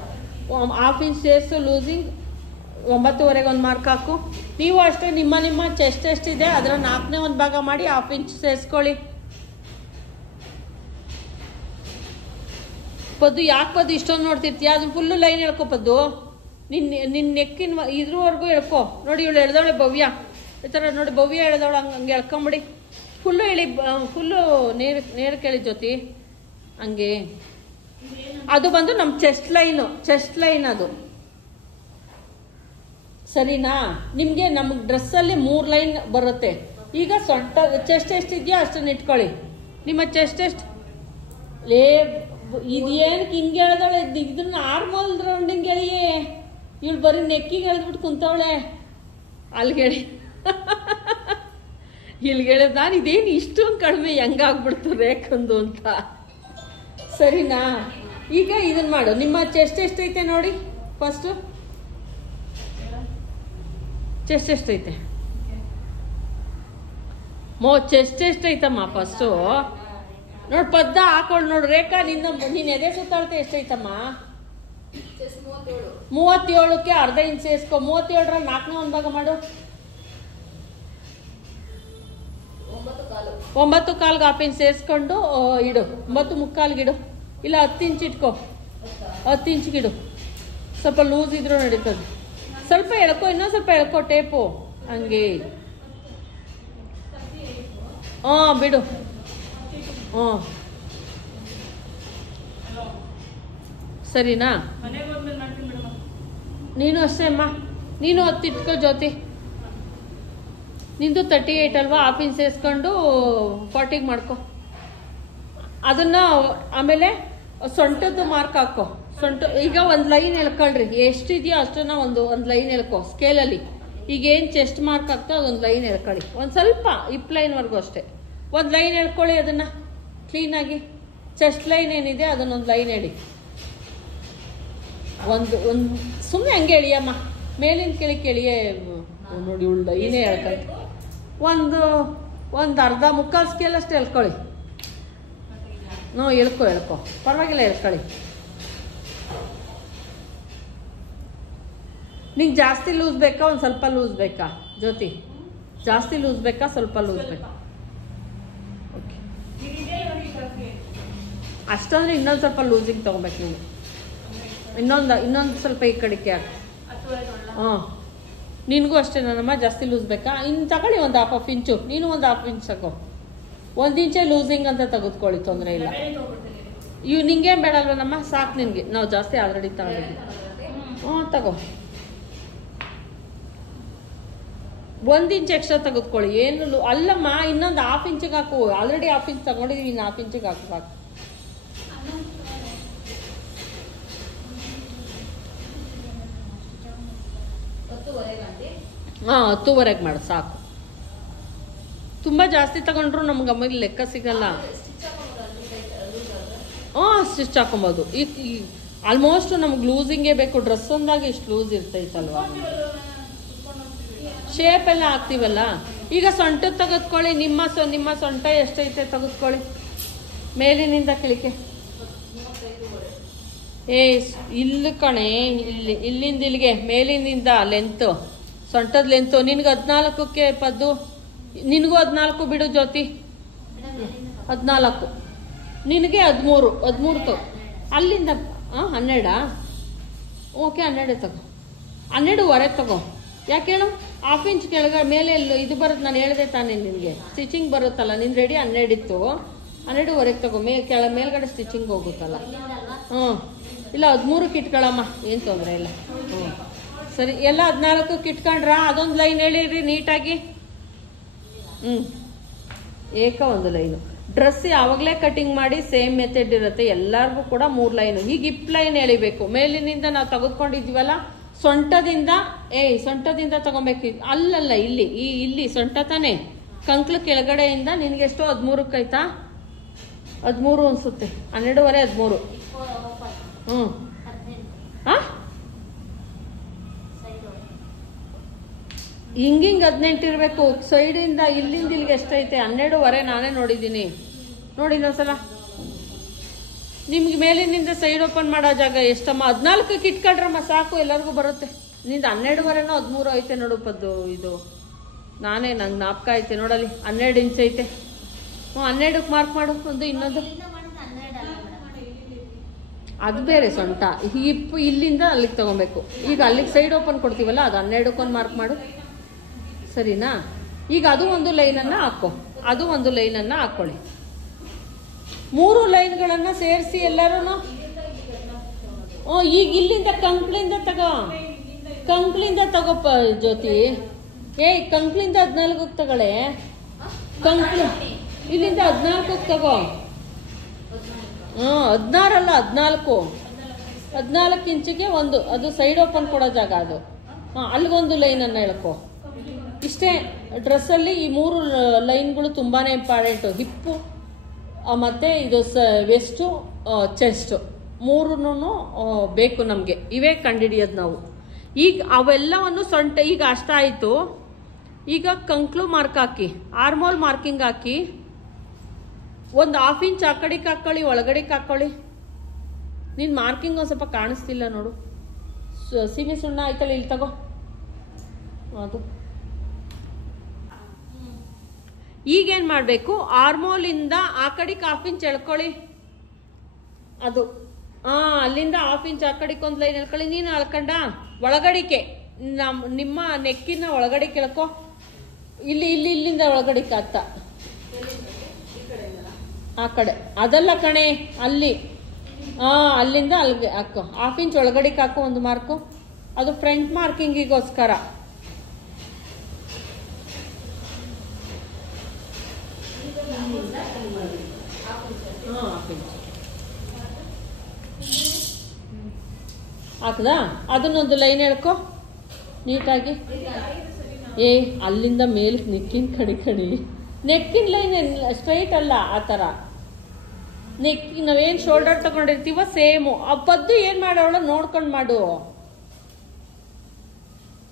1/2 ಇಂಚ್ ಸೇರಿಸು ಲೂಸಿಂಗ್ 9:30ಗೆ ಒಂದು ಮಾರ್ಕ್ ಹಾಕು. ನೀವು ಅಷ್ಟೇ ನಿಮ್ಮ ಚೆಸ್ಟ್ ಎಷ್ಟಿದೆ ಅದರ 4ನೇ ಒಂದು ಭಾಗ ಮಾಡಿ 1/2 ಇಂಚ್ ಸೇರಿಸ್ಕೊಳ್ಳಿ. ಪದ್ದು ಯಾಕೆ ಪದ್ದು ಇಷ್ಟೊಂದು ನೋಡ್ತಿರ್ತೀಯ? ಅದು ಫುಲ್ಲು ಲೈನ್ ಎಳ್ಕೊ ಪದ್ದು. ನಿನ್ನ ನೆಕ್ಕಿನ ಇದ್ರವರೆಗೂ ಎಳ್ಕೊ. ನೋಡಿ ಇವಳು ಎಳ್ದವಳೆ ಭವ್ಯ, ಈ ಥರ ನೋಡಿ ಭವ್ಯ ಎಳ್ದವಳು ಹಂಗೆ ಎಳ್ಕೊಂಬಿಡಿ. ಫುಲ್ಲು ಫುಲ್ಲು ನೇರು ಕೇಳಿ ಜ್ಯೋತಿ ಹಂಗೆ. ಅದು ಬಂದು ನಮ್ಮ ಚೆಸ್ಟ್ ಲೈನ್ ಅದು, ಸರಿನಾ? ನಿಮಗೆ ನಮಗೆ ಡ್ರೆಸ್ಸಲ್ಲಿ 3 ಲೈನ್ ಬರುತ್ತೆ. ಈಗ ಸೊಂಟ ಚೆಸ್ಟ್ ಎಷ್ಟಿದೆಯೋ ಅಷ್ಟನ್ನು ಇಟ್ಕೊಳ್ಳಿ. ನಿಮ್ಮ ಚೆಸ್ಟ್ ಎಷ್ಟು ಇದೇನಕ್ಕೆ ಹಿಂಗೆ ಹೇಳ್ದವಳೆ? ಇದನ್ನ ಆರ್ಮೋಲ್ ರೌಂಡಿಂಗ್ ಹೇಳಿಯೇ. ಇವಳು ಬರೀ ನೆಕ್ಕಿಗೆ ಎಳ್ದ್ಬಿಟ್ಟು ಕುಂತವಳೆ. ಅಲ್ಲಿಗೆ ಹೇಳಿ ಇಲ್ಲಿಗೆ ಹೇಳಿದ್ ನಾನು ಇದೇನು ಇಷ್ಟೊಂದು ಕಡಿಮೆ ಹೆಂಗಾಗ್ಬಿಡ್ತು ರೇಖಂದು ಅಂತ, ಸರಿನಾ? ಈಗ ಇದನ್ನ ಮಾಡು. ನಿಮ್ಮ ಚೆಸ್ಟ್ ಎಷ್ಟೈತೆ ನೋಡಿ ಫಸ್ಟು. ಚೆಸ್ಟ್ ಎಷ್ಟೈತೆ? ಚೆಸ್ಟ್ ಎಷ್ಟೈತಮ್ಮ ಫಸ್ಟು ನೋಡಿ. ಪದ್ದ ಹಾಕೊಂಡು ನೋಡು ರೇಖಾ. ನೀನು ಎದೆ ಸುತ್ತಾಳ್ತೆ ಎಷ್ಟೈತಮ್ಮ? 37ಕ್ಕೆ 1/2 ಇಂಚ್ ಸೇರಿಸ್ಕೊ. 37ರ 4ನೇ ಒಂದು ಭಾಗ ಮಾಡು. 9.25ಗೆ 1/2 ಇಂಚ್ ಸೇರಿಸ್ಕೊಂಡು ಇಡು. 9.25ಗೆ ಇಡು, ಇಲ್ಲ 10 ಇಂಚ್ ಇಟ್ಕೊ. 10 ಇಂಚ್ಗೆ ಇಡು. ಸ್ವಲ್ಪ ಲೂಸ್ ಇದ್ರೂ ನಡೀತದೆ. ಸ್ವಲ್ಪ ಎಳ್ಕೊ, ಇನ್ನೊಂದು ಸ್ವಲ್ಪ ಎಳ್ಕೊ ಟೇಪು ಹಂಗೆ. ಬಿಡು. ಸರಿನಾ? ನೀನು ಅಷ್ಟೇ ಅಮ್ಮ, ನೀನು 10 ಇಟ್ಕೋ ಜ್ಯೋತಿ. ನಿಂದು 38 ಅಲ್ವಾ? 1/2 ಇಂಚ್ ಸೇರಿಸ್ಕೊಂಡು 40ಗೆ ಮಾಡ್ಕೊ. ಅದನ್ನ ಆಮೇಲೆ ಸೊಂಟದ್ದು ಮಾರ್ಕ್ ಹಾಕೋ. ಈಗ ಒಂದು ಲೈನ್ ಎಳ್ಕೊಳ್ರಿ, ಎಷ್ಟಿದೆಯೋ ಅಷ್ಟನ್ನ ಒಂದು ಲೈನ್ ಎಳ್ಕೊ ಸ್ಕೇಲಲ್ಲಿ. ಈಗ ಏನು ಚೆಸ್ಟ್ ಮಾರ್ಕ್ ಆಗ್ತೋ ಅದೊಂದು ಲೈನ್ ಎಳ್ಕೊಳ್ಳಿ. ಒಂದು ಸ್ವಲ್ಪ ಹಿಪ್ ಲೈನ್ವರೆಗೂ ಅಷ್ಟೇ ಒಂದು ಲೈನ್ ಎಳ್ಕೊಳ್ಳಿ. ಅದನ್ನು ಕ್ಲೀನಾಗಿ ಚೆಸ್ಟ್ ಲೈನ್ ಏನಿದೆ ಅದನ್ನೊಂದು ಲೈನ್ ಹೇಳಿ. ಒಂದು ಸುಮ್ಮನೆ ಹಂಗೆ ಎಳಿಯಮ್ಮ, ಮೇಲಿನ ಕೆಳಗೆ ಎಳಿಯೇ. ನೋಡಿ ಇವಳು ಲೈನೇ ಹೇಳ್ಕೊಳ್ಳಿ. ಒಂದು ಅರ್ಧ ಮುಕ್ಕಾಲು ಸ್ಕೇಲ್ ಅಷ್ಟು ಎಳ್ಕೊಳ್ಳಿ. ಎಳ್ಕೊ ಪರವಾಗಿಲ್ಲ, ಎಳ್ಕೊಳ್ಳಿ. ನಿಂಗೆ ಜಾಸ್ತಿ ಲೂಸ್ ಬೇಕಾ ಒಂದು ಸ್ವಲ್ಪ ಲೂಸ್ ಬೇಕಾ ಜ್ಯೋತಿ? ಜಾಸ್ತಿ ಲೂಸ್ ಬೇಕಾ ಸ್ವಲ್ಪ ಲೂಸ್ ಬೇಕಾ? ಓಕೆ, ಅಷ್ಟಂದ್ರೆ ಇನ್ನೊಂದು ಸ್ವಲ್ಪ ಲೂಸಿಂಗ್ ತೊಗೊಬೇಕು ನೀನು. ಇನ್ನೊಂದು ಸ್ವಲ್ಪ ಈ ಕಡೆಗೆ ಹಾಕಿ. ನಿನಗೂ ಅಷ್ಟೇ ನನ್ನಮ್ಮ, ಜಾಸ್ತಿ ಲೂಸ್ ಬೇಕಾ? ಇನ್ನು ತಗೊಳ್ಳಿ ಒಂದು 1/2 ಇಂಚು. ನೀನು ಒಂದು 1/2 ಇಂಚ್ ತಗೋ. 1 ಇಂಚೇ ಲೂಸಿಂಗ್ ಅಂತ ತೆಗೆದುಕೊಳ್ಳಿ, ತೊಂದರೆ ಇಲ್ಲ. ನಿಂಗೇನು ಬೇಡಲ್ವ ನಮ್ಮ? ಸಾಕು ನಿನಗೆ. ನಾವು ಜಾಸ್ತಿ ಆಲ್ರೆಡಿ ತಗೊಂಡಿದ್ವಿ. ತಗೋ. 1 ಇಂಚ್ ಎಕ್ಸ್ಟ್ರಾ ತೆಗೆದುಕೊಳ್ಳಿ. ಏನು ಅಲ್ಲಮ್ಮ, ಇನ್ನೊಂದು 1/2 ಇಂಚಿಗೆ ಹಾಕು. ಆಲ್ರೆಡಿ 1/2 ಇಂಚ್ ತಗೊಂಡಿದ್ದೀವಿ, ಇನ್ನು 1/2 ಇಂಚಿಗೆ ಹಾಕು ಸಾಕು. ಹಾಂ, 10:30ಗೆ ಮಾಡು ಸಾಕು. ತುಂಬ ಜಾಸ್ತಿ ತಗೊಂಡ್ರು ನಮ್ಗೆ ಅಮ್ಮಗೆ ಲೆಕ್ಕ ಸಿಗಲ್ಲ. ಸ್ಟಿಚ್ ಹಾಕೊಬೋದು. ಈಗ ಆಲ್ಮೋಸ್ಟ್ ನಮ್ಗೆ ಲೂಸಿಂಗೇ ಬೇಕು. ಡ್ರೆಸ್ ಒಂದಾಗಿ ಇಷ್ಟು ಲೂಸ್ ಇರ್ತೈತಲ್ವ, ಶೇಪ್ ಎಲ್ಲ ಹಾಕ್ತೀವಲ್ಲ. ಈಗ ಸೊಂಟ ತೆಗೆದುಕೊಳ್ಳಿ. ನಿಮ್ಮ ಸೊಂಟ ಎಷ್ಟೈತೆ ತೆಗೆದುಕೊಳ್ಳಿ, ಮೇಲಿನಿಂದ ಕೆಳಕ್ಕೆ. ಇಲ್ಲಿ ಕಣೆ, ಇಲ್ಲಿಂದ ಇಲ್ಲಿಗೆ ಮೇಲಿನಿಂದ ಲೆಂತ್, ಸೊಂಟದ ಲೆಂತು. ನಿನ್ಗೆ 14ಕ್ಕೆ ಪದ್ದು, ನಿನಗೂ 14 ಬಿಡು ಜ್ಯೋತಿ. 14 ನಿನಗೆ 13 ತಗೋ. ಅಲ್ಲಿಂದ 12 ಓಕೆ, 12 ತಗೋ. 12.25 ತಗೋ. ಯಾಕೆ ಹೇಳು? 1/2 ಇಂಚ್ ಕೆಳಗೆ ಮೇಲೆ ಇದು ಬರುತ್ತೆ. ನಾನು ಹೇಳಿದೆ ತಾನೇ ನಿನಗೆ, ಸ್ಟಿಚಿಂಗ್ ಬರುತ್ತಲ್ಲ. ನಿನ್ನ ರೆಡಿ 12 ಇತ್ತು, 12.25 ತಗೋ. ಮೇಲ್ಗಡೆ ಸ್ಟಿಚಿಂಗ್ ಹೋಗುತ್ತಲ್ಲ. ಇಲ್ಲ 13ಕ್ಕೆ ಇಟ್ಕೊಳ್ಳಮ್ಮ, ಏನು ತೊಂದರೆ ಇಲ್ಲ. ಸರಿ, ಎಲ್ಲ 14ಕ್ಕೆ ಇಟ್ಕೊಂಡ್ರಾ? ಅದೊಂದು ಲೈನ್ ಹೇಳಿರಿ ನೀಟಾಗಿ. ಒಂದು ಲೈನು. ಡ್ರೆಸ್ ಯಾವಾಗಲೇ ಕಟಿಂಗ್ ಮಾಡಿ ಸೇಮ್ ಮೆಥಡ್ ಇರುತ್ತೆ ಎಲ್ಲರಿಗೂ ಕೂಡ. 3 ಲೈನು. ಈಗ ಹಿಪ್ ಲೈನ್ ಎಳಿಬೇಕು. ಮೇಲಿನಿಂದ ನಾವು ತೆಗೆದುಕೊಂಡಿದ್ದೀವಲ್ಲ, ಸೊಂಟದಿಂದ ತಗೊಬೇಕು. ಅಲ್ಲಲ್ಲ, ಇಲ್ಲಿ ಸೊಂಟ ತಾನೆ, ಕಂಕ್ಳು ಕೆಳಗಡೆಯಿಂದ. ನಿನಗೆಷ್ಟು? 13ಕ್ಕೆ ಆಯ್ತಾ? 13 ಅನ್ಸುತ್ತೆ. 12.25 13. ಹಿಂಗಿಂಗ್ 18 ಇರಬೇಕು. ಸೈಡಿಂದ ಇಲ್ಲಿಂದ ಇಲ್ಲಿಗೆ ಎಷ್ಟೈತೆ? 12.25 ನಾನೇ ನೋಡಿದ್ದೀನಿ. ನೋಡಿ ಇನ್ನೊಂದ್ಸಲ. ನಿಮ್ಗೆ ಮೇಲಿನಿಂದ ಸೈಡ್ ಓಪನ್ ಮಾಡೋ ಜಾಗ ಎಷ್ಟಮ್ಮ? 14ಕ್ಕೆ ಇಟ್ಕೊಳ್ರಮ್ಮ ಸಾಕು, ಎಲ್ಲರಿಗೂ ಬರುತ್ತೆ. ನಿಂದು 12ವರೆನೋ 13 ಐತೆ ನೋಡು ಪದ್ದು. ಇದು ನಾನೇ ನಂಗೆ ಜ್ಞಾಪಕ ಐತೆ ನೋಡಲ್ಲಿ 12 ಇಂಚ್ ಐತೆ. 12ಕ್ಕೆ ಮಾರ್ಕ್ ಮಾಡು. ಒಂದು ಇನ್ನೊಂದು ಅದು ಬೇರೆ ಸೊಂಟ. ಹಿಪ್ಪು ಇಲ್ಲಿಂದ ಅಲ್ಲಿಗೆ ತಗೊಬೇಕು. ಈಗ ಅಲ್ಲಿಗೆ ಸೈಡ್ ಓಪನ್ ಕೊಡ್ತೀವಲ್ಲ, ಅದು 12ಕ್ಕೊಂದು ಮಾರ್ಕ್ ಮಾಡು, ಸರಿನಾ? ಈಗ ಅದು ಒಂದು ಲೈನನ್ನು ಹಾಕೋ, ಅದು ಒಂದು ಲೈನನ್ನು ಹಾಕ್ಕೊಳ್ಳಿ. 3 ಲೈನ್ಗಳನ್ನು ಸೇರಿಸಿ ಎಲ್ಲರೂ. ಈಗ ಇಲ್ಲಿಂದ ಕಂಕ್ಳಿಂದ ತಗೋಪ್ಪ ಜ್ಯೋತಿ. ಕಂಕ್ಳಿಂದ 14ಕ್ಕೆ ತಗೊಳ್ಳೆ. ಕಂಕ್ಳು ಇಲ್ಲಿಂದ 14ಕ್ಕೆ ತಗೋ. 16 ಅಲ್ಲ 14 ಇಂಚಿಗೆ ಒಂದು, ಅದು ಸೈಡ್ ಓಪನ್ ಕೊಡೋ ಜಾಗ ಅದು. ಅಲ್ಲಿಗೊಂದು ಲೈನನ್ನು ಎಳ್ಕೊ. ಇಷ್ಟೇ. ಡ್ರೆಸ್ಸಲ್ಲಿ ಈ 3 ಲೈನ್ಗಳು ತುಂಬಾ ಇಂಪಾರ್ಟೆಂಟು. ಹಿಪ್ಪು ಮತ್ತು ಇದು ವೆಸ್ಟು, ಚೆಸ್ಟು 3 ಬೇಕು ನಮಗೆ. ಇವೇ ಕಂಡುಹಿಡಿಯೋದು ನಾವು. ಈಗ ಅವೆಲ್ಲವನ್ನು ಸೊಂಟ ಈಗ ಅಷ್ಟ ಆಯಿತು. ಈಗ ಕಂಕ್ಳು ಮಾರ್ಕ್ ಹಾಕಿ, ಆರ್ಮೋಲ್ ಮಾರ್ಕಿಂಗ್ ಹಾಕಿ, ಒಂದು 1/2 ಇಂಚ್ ಆ ಕಡೆಗೆ ಹಾಕ್ಕೊಳ್ಳಿ, ಒಳಗಡೆಗೆ ಹಾಕ್ಕೊಳ್ಳಿ. ನೀನು ಮಾರ್ಕಿಂಗ್ ಒಂದು ಸ್ವಲ್ಪ ಕಾಣಿಸ್ತಿಲ್ಲ ನೋಡು. ಸೀಮೆ ಸುಣ್ಣ ಆಯ್ತಲ್ಲ, ಇಲ್ಲಿ ತಗೋ. ಅದು ಈಗೇನು ಮಾಡಬೇಕು, ಆರ್ಮೋಲಿಂದ ಆ ಕಡೆಗೆ 1/2 ಇಂಚ್ ಎಳ್ಕೊಳ್ಳಿ. ಅದು ಅಲ್ಲಿಂದ 1/2 ಇಂಚ್ ಆ ಕಡೆಗೆ ಒಂದು ಲೈನ್ ಎಳ್ಕೊಳ್ಳಿ. ನೀನು ಅಳ್ಕೊಂಡ ಒಳಗಡಿಕೆ ನಿಮ್ಮ ನೆಕ್ಕಿನ ಒಳಗಡೆ ಎಳ್ಕೊ. ಇಲ್ಲಿಂದ ಒಳಗಡಿಕೆ ಆಗ್ತಾ ಆ ಕಡೆ ಅದಲ್ಲ ಕಣೆ, ಅಲ್ಲಿ ಅಲ್ಲಿಂದ ಅಲ್ಲಿಗೆ ಹಾಕೋ. 1/2 ಇಂಚ್ ಒಳಗಡೆಗೆ ಹಾಕೋ ಒಂದು ಮಾರ್ಕು. ಅದು ಫ್ರಂಟ್ ಮಾರ್ಕಿಂಗಿಗೋಸ್ಕರ. ಹಾಕದಾ? ಅದನ್ನೊಂದು ಲೈನ್ ಎಳ್ಕೊ ನೀಟಾಗಿ. ಅಲ್ಲಿಂದ ಮೇಲಕ್ಕೆ ನೆಕ್ಕಿನ ಕಡಿ ನೆಕ್ಕಿನ ಲೈನ್ ಸ್ಟ್ರೈಟ್ ಅಲ್ಲ, ಆ ಥರ ನೆಕ್ ನಾವೇನು ಶೋಲ್ಡರ್ ತಗೊಂಡಿರ್ತೀವೋ ಸೇಮು. ಆ ಪದ್ದು ಏನು ಮಾಡೋಳ ನೋಡ್ಕೊಂಡು ಮಾಡು,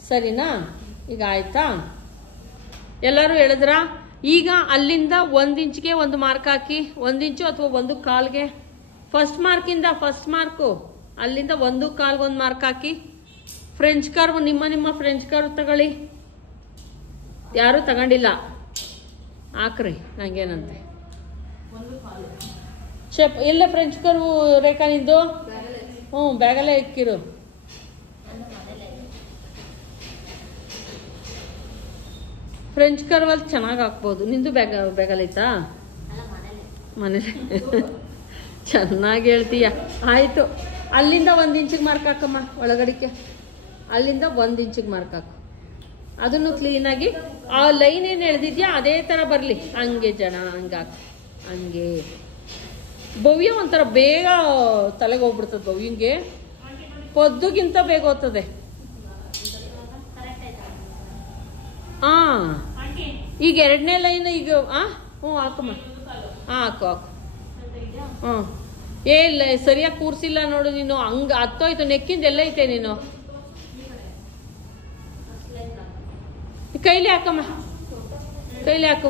ಸರಿನಾ? ಈಗ ಆಯ್ತಾ? ಎಲ್ಲರೂ ಹೇಳಿದ್ರಾ? ಈಗ ಅಲ್ಲಿಂದ 1 ಇಂಚ್ಗೆ ಒಂದು ಮಾರ್ಕ್ ಹಾಕಿ, 1 ಇಂಚು ಅಥವಾ 1.25ಗೆ ಫಸ್ಟ್ ಮಾರ್ಕು. ಅಲ್ಲಿಂದ 1.25 ಒಂದು ಮಾರ್ಕ್ ಹಾಕಿ. ಫ್ರೆಂಚ್ ಕರ್ವ್ ನಿಮ್ಮ ಫ್ರೆಂಚ್ ಕರ್ವ್ ತಗೊಳ್ಳಿ. ಯಾರೂ ತಗೊಂಡಿಲ್ಲ ಹಾಕ್ರಿ, ನಂಗೇನಂತೆ. ಶೇಪ್ ಎಲ್ಲ ಫ್ರೆಂಚ್ ಕರ್ವ್ ರೇಖಾ ನಿಂದು? ಬ್ಯಾಗಲ್ಲೇ ಇಕ್ಕಿರು. ಫ್ರೆಂಚ್ ಕರ್ವಲ್ಲಿ ಚೆನ್ನಾಗಿ ಹಾಕ್ಬೋದು. ನಿಂದು ಬ್ಯಾಗಲ್ಲೈತಾ? ಮನೇಲಿ ಚೆನ್ನಾಗಿ ಹೇಳ್ತೀಯ. ಆಯಿತು. ಅಲ್ಲಿಂದ 1 ಇಂಚಿಗೆ ಮಾರ್ಕ್ ಹಾಕಮ್ಮ ಒಳಗಡಿಕೆ. ಅಲ್ಲಿಂದ 1 ಇಂಚಿಗೆ ಮಾರ್ಕ್ ಹಾಕು. ಅದನ್ನು ಕ್ಲೀನಾಗಿ ಆ ಲೈನ್ ಏನು ಎಳೆದಿದ್ಯಾ ಅದೇ ಥರ ಬರಲಿ. ಹಂಗೆ ಹಂಗಾಕು. ಹಂಗೆ ಭವ್ಯ ಒಂಥರ ಬೇಗ ತಲೆಗೆ ಹೋಗ್ಬಿಡ್ತದೆ. ಭವ್ಯಂಗೆ ಪದ್ದುಗಿಂತ ಬೇಗ ಹೋಗ್ತದೆ. ಈಗ 2ನೇ ಲೈನ್ ಈಗ ಹಾಕಮ್ಮ. ಹಾಕು. ಇಲ್ಲ ಸರಿಯಾಗಿ ಕೂರ್ಸಿಲ್ಲ ನೋಡು ನೀನು. ಹಂಗೆ ಹತ್ತೋಯ್ತು. ನೆಕ್ಕಿಂದ ಎಲ್ಲ ಐತೆ ನೀನು. ಕೈಲಿ ಹಾಕಮ್ಮ. ಕೈಲಿ ಹಾಕು.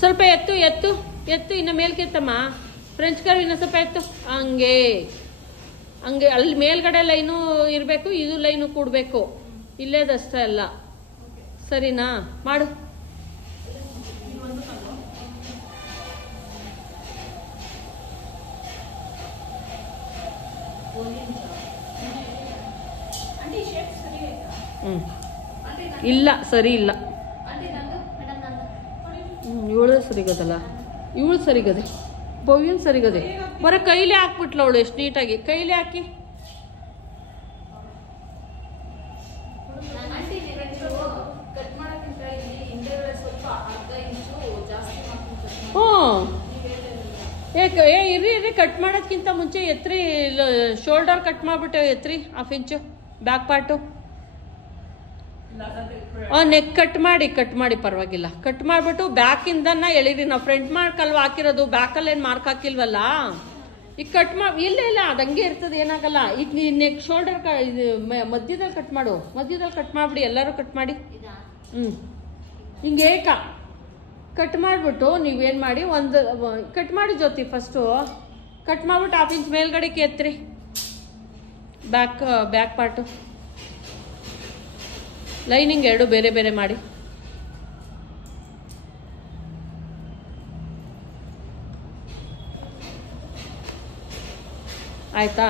ಸ್ವಲ್ಪ ಎತ್ತು. ಇನ್ನು ಮೇಲ್ಕೆ ಎತ್ತಮ್ಮ. ಫ್ರೆಂಚ್ ಕರ್ವ್ ಇನ್ನು ಸ್ವಲ್ಪ ಎತ್ತು. ಹಂಗೆ ಅಲ್ಲಿ ಮೇಲ್ಗಡೆ ಲೈನು ಇರಬೇಕು, ಇದು ಲೈನು ಕೂಡಬೇಕು. ಇಲ್ಲೇದಷ್ಟೇ ಅಲ್ಲ, ಸರಿನಾ? ಮಾಡು. ಇಲ್ಲ, ಸರಿ ಇಲ್ಲ. ಇವಳು ಸರಿಗದಲ್ಲ, ಇವಳು ಸರಿಗದೆ, ಭವ್ಯನ್ ಸರಿಗದೆ. ಬರೀ ಕೈಲೇ ಹಾಕ್ಬಿಟ್ಲ ಅವಳು. ಎಷ್ಟು ನೀಟಾಗಿ ಕೈಲೇ ಹಾಕಿ. ಇರ್ರಿ ಕಟ್ ಮಾಡೋದ್ಕಿಂತ ಮುಂಚೆ ಎತ್ರಿ. ಶೋಲ್ಡರ್ ಕಟ್ ಮಾಡ್ಬಿಟ್ಟು ಎತ್ರಿ 1/2 ಇಂಚು ಬ್ಯಾಕ್ ಪಾರ್ಟು. ನೆಕ್ ಕಟ್ ಮಾಡಿ ಪರವಾಗಿಲ್ಲ. ಕಟ್ ಮಾಡಿಬಿಟ್ಟು ಬ್ಯಾಕಿಂದನ್ನ ಎಳೀರಿ. ನಾವು ಫ್ರಂಟ್ ಮಾರ್ಕ್ ಅಲ್ವಾ ಹಾಕಿರೋದು, ಬ್ಯಾಕಲ್ಲೇನು ಮಾರ್ಕ್ ಹಾಕಿಲ್ವಲ್ಲ. ಈಗ ಕಟ್ ಮಾಡಿ ಇಲ್ಲ ಅದಂಗೆ ಇರ್ತದೆ, ಏನಾಗಲ್ಲ. ಈಗ ನೀ ನೆಕ್ ಶೋಲ್ಡರ್ ಮಧ್ಯದಲ್ಲಿ ಕಟ್ ಮಾಡು. ಮಧ್ಯದಲ್ಲಿ ಕಟ್ ಮಾಡಿಬಿಡಿ. ಎಲ್ಲರೂ ಕಟ್ ಮಾಡಿ. ಹಿಂಗೆ ಕಟ್ ಮಾಡಿಬಿಟ್ಟು ನೀವೇನು ಮಾಡಿ, ಒಂದು ಕಟ್ ಮಾಡಿ ಜ್ಯೋತಿ. ಫಸ್ಟು ಕಟ್ ಮಾಡಿಬಿಟ್ಟು 1/2 ಇಂಚ್ ಮೇಲ್ಗಡೆಗೆ ಎತ್ರಿ. ಬ್ಯಾಕ್ ಪಾರ್ಟು ಲೈನಿಂಗ್ ಎರಡು ಬೇರೆ ಬೇರೆ ಮಾಡಿ. ಆಯಿತಾ?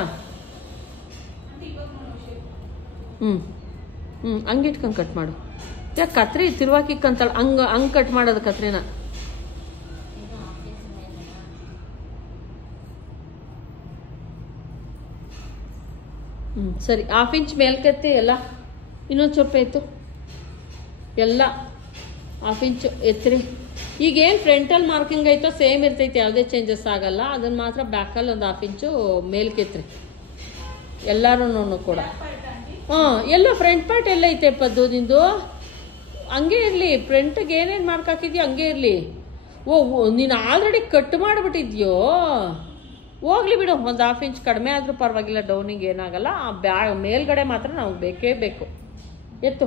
ಹಂಗೆ ಇಟ್ಕೊಂಡು ಕಟ್ ಮಾಡು. ಯಾಕೆ ಕತ್ರಿ ತಿರುವಾಕಿಕ್ಕಂತಳ ಹಂಗೆ ಕಟ್ ಮಾಡೋದು ಕತ್ರಿನ. ಸರಿ, 1/2 ಇಂಚ್ ಮೇಲ್ಕೆತ್ತಿ ಎಲ್ಲ. ಇನ್ನೊಂದು ಸ್ವಲ್ಪ ಇತ್ತು ಎಲ್ಲ 1/2 ಇಂಚು ಎತ್ತಿರಿ. ಈಗೇನು ಫ್ರಂಟಲ್ಲಿ ಮಾರ್ಕಿಂಗ್ ಐತೋ ಸೇಮ್ ಇರ್ತೈತೆ, ಯಾವುದೇ ಚೇಂಜಸ್ ಆಗಲ್ಲ. ಅದನ್ನು ಮಾತ್ರ ಬ್ಯಾಕಲ್ಲಿ ಒಂದು 1/2 ಇಂಚು ಮೇಲ್ಕೆತ್ರಿ ಎಲ್ಲರೂ ಕೂಡ. ಎಲ್ಲ ಫ್ರಂಟ್ ಪಾರ್ಟ್ ಎಲ್ಲ ಐತೆ ಪದ್ದು ನಿಂದು. ಹಂಗೆ ಇರಲಿ, ಫ್ರಂಟಿಗೆ ಏನೇನು ಮಾರ್ಕ್ ಹಾಕಿದ್ಯೋ ಹಂಗೆ ಇರಲಿ. ನೀನು ಆಲ್ರೆಡಿ ಕಟ್ ಮಾಡಿಬಿಟ್ಟಿದ್ಯೋ, ಹೋಗ್ಲಿ ಬಿಡು. ಒಂದು 1/2 ಇಂಚ್ ಕಡಿಮೆ ಆದರೂ ಪರವಾಗಿಲ್ಲ, ಡೌನಿಗೆ ಏನಾಗಲ್ಲ. ಆ ಮೇಲ್ಗಡೆ ಮಾತ್ರ ನಾವು ಬೇಕೇ ಬೇಕು. ಎತ್ತು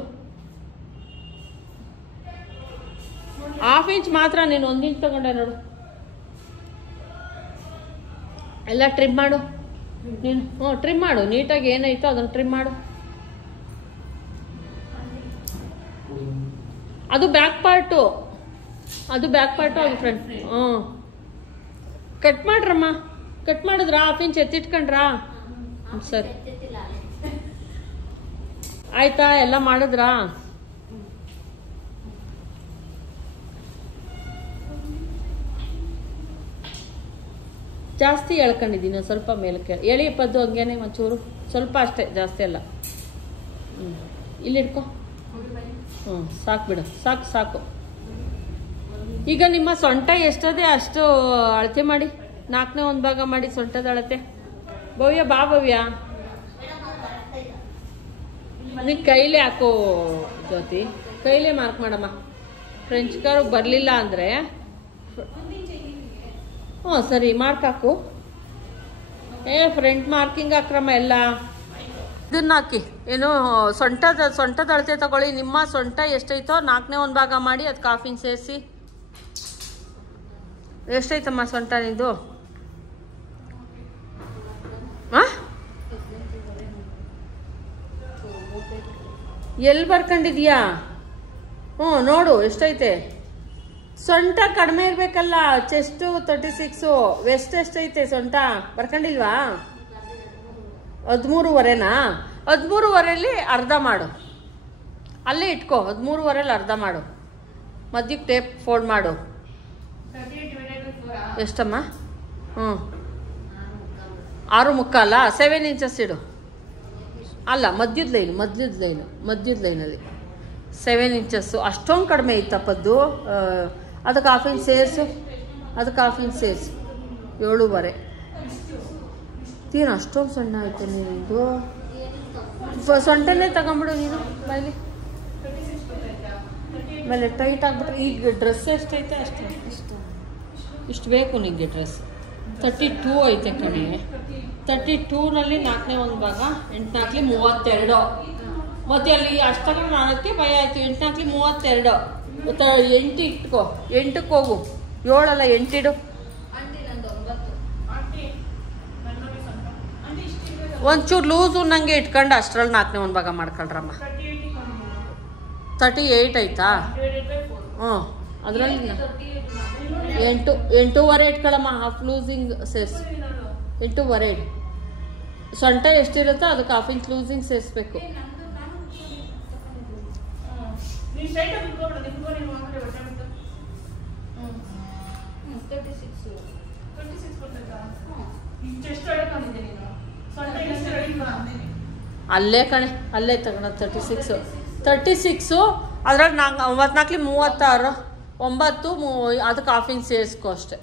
1/2 ಇಂಚ್ ಮಾತ್ರ. ನೀನು 1 ಇಂಚ್ ತಗೊಂಡೆ ನೋಡು. ಎಲ್ಲ ಟ್ರಿಮ್ ಮಾಡು ನೀನು. ಟ್ರಿಮ್ ಮಾಡು ನೀಟಾಗಿ, ಏನೈತೋ ಅದನ್ನು ಟ್ರಿಮ್ ಮಾಡು. ಅದು ಬ್ಯಾಕ್ ಪಾರ್ಟು, ಅದು ಫ್ರಂಟ್. ಕಟ್ ಮಾಡ್ರಮ್ಮ. ಕಟ್ ಮಾಡಿದ್ರಾ? 1/2 ಇಂಚ್ ಎತ್ತಿಟ್ಕೊಂಡ್ರಾ? ಸರಿ ಆಯ್ತಾ? ಎಲ್ಲ ಮಾಡಿದ್ರಾ? ಜಾಸ್ತಿ ಎಳ್ಕೊಂಡಿದ್ದೀನಿ, ಸ್ವಲ್ಪ ಮೇಲಕ್ಕೆ ಎಳಿ ಪದ್ದು. ಹಂಗೇನೆ ಒಂಚೂರು ಸ್ವಲ್ಪ ಅಷ್ಟೇ, ಜಾಸ್ತಿ ಅಲ್ಲ. ಇಲ್ಲಿ ಇಟ್ಕೊ. ಸಾಕು ಬಿಡು, ಸಾಕು. ಈಗ ನಿಮ್ಮ ಸೊಂಟ ಎಷ್ಟದೆ ಅಷ್ಟು ಅಳತೆ ಮಾಡಿ, 4ನೇ 1 ಭಾಗ ಮಾಡಿ ಸೊಂಟದ ಅಳತೆ. ಭವ್ಯ ಬಾ ಭವ್ಯ, ನೀ ಕೈಲೇ ಹಾಕೋ ಜ್ಯೋತಿ, ಕೈಲೇ ಮಾರ್ಕ್ ಮಾಡಮ್ಮ. ಫ್ರೆಂಚ್ ಕಾರ್ ಬರಲಿಲ್ಲ ಅಂದರೆ ಸರಿ ಮಾರ್ಕ್ ಹಾಕು. ಫ್ರಂಟ್ ಮಾರ್ಕಿಂಗ್ ಹಾಕ್ರಮ್ಮ ಎಲ್ಲ. ಇದನ್ನ ಹಾಕಿ, ಏನು ಸೊಂಟದ ಅಳತೆ ತಗೊಳ್ಳಿ. ನಿಮ್ಮ ಸೊಂಟ ಎಷ್ಟೈತೋ 4ನೇ 1 ಭಾಗ ಮಾಡಿ ಅದಕ್ಕೆ 1/2 ಇಂಚ್ ಸೇರಿಸಿ. ಎಷ್ಟೈತಮ್ಮ ಸೊಂಟ ನಿಂದು? ಎಲ್ಲಿ ಬರ್ಕೊಂಡಿದ್ಯಾ? ನೋಡು ಎಷ್ಟೈತೆ. ಸೊಂಟ ಕಡಿಮೆ ಇರ್ಬೇಕಲ್ಲ. ಚೆಸ್ಟು 36, ವೆಸ್ಟ್ ಎಷ್ಟೈತೆ ಸೊಂಟ ಬರ್ಕೊಂಡಿಲ್ವಾ? 13.5ನಾ? 13.5ಲಿ ಅರ್ಧ ಮಾಡು. ಅಲ್ಲೇ ಇಟ್ಕೋ. 13.5ಲಿ ಅರ್ಧ ಮಾಡು. ಮಧ್ಯಕ್ಕೆ ಟೇಪ್ ಫೋಲ್ಡ್ ಮಾಡು. ಎಷ್ಟಮ್ಮ? 6.75. 7 ಇಂಚಸ್ ಇಡು. ಅಲ್ಲ, ಮಧ್ಯದ ಲೈನಲ್ಲಿ 7 ಇಂಚಸ್ಸು. ಅಷ್ಟೊಂದು ಕಡಿಮೆ ಇತ್ತಪ್ಪದ್ದು. ಅದಕ್ಕೆ 1/2 ಇಂಚ್ ಸೇರಿಸು. 7.5. ತೀನು ಅಷ್ಟೊಂದು ಸಣ್ಣ ಆಯ್ತು ನೀನಿದು. ಸೊಂಟನೇ ತಗೊಂಬಿಡು ನೀನು ಬಾಯ್ಲಿ. ಆಮೇಲೆ ಟೈಟ್ ಆಗಿಬಿಟ್ರೆ. ಈಗ ಡ್ರೆಸ್ ಎಷ್ಟೈತೆ ಅಷ್ಟೇ, ಇಷ್ಟು ಬೇಕು ನಿಮಗೆ ಡ್ರೆಸ್. 32 ಐತೆ ಕಣೆ. 32ನಲ್ಲಿ 4ನೇ 1 ಭಾಗ, 8×4 32. ಮತ್ತೆ ಅಲ್ಲಿ ಅಷ್ಟು ತಗೊಂಡು ಮಾಡೋಕ್ಕೆ ಭಯ ಆಯಿತು. 8×4 32. 8 ಇಟ್ಕೋ. 8ಕ್ಕೆ ಹೋಗು. 7 ಅಲ್ಲ, 8 ಇಡು. ಒಂಚೂರು ಲೂಸು ನಂಗೆ ಇಟ್ಕೊಂಡು ಅಷ್ಟರಲ್ಲಿ 4ನೇ 1 ಭಾಗ ಮಾಡ್ಕೊಳ್ರಮ್ಮ. 38 ಆಯ್ತಾ? ಅದರಲ್ಲಿ 8.5 ಇಟ್ಕೊಳ್ಳಮ್ಮ. ಹಾಫ್ ಲೂಸಿಂಗ್ ಸೇರಿಸು. 8.5. ಸೊಂಟ ಎಷ್ಟಿರುತ್ತೋ ಅದಕ್ಕೆ 1/2 ಇಂಚ್ ಲೂಸಿಂಗ್ ಸೇರಿಸ್ಬೇಕು. ಅಲ್ಲೇ ಕಣೆ, ಅಲ್ಲೇ ತಗೋಣ. 36. ಅದ್ರಲ್ಲಿ 9×4 36. 9 ಅದಕ್ಕೆ 1/2 ಇಂಚ್ ಸೇರಿಸ್ಕೊ ಅಷ್ಟೆ.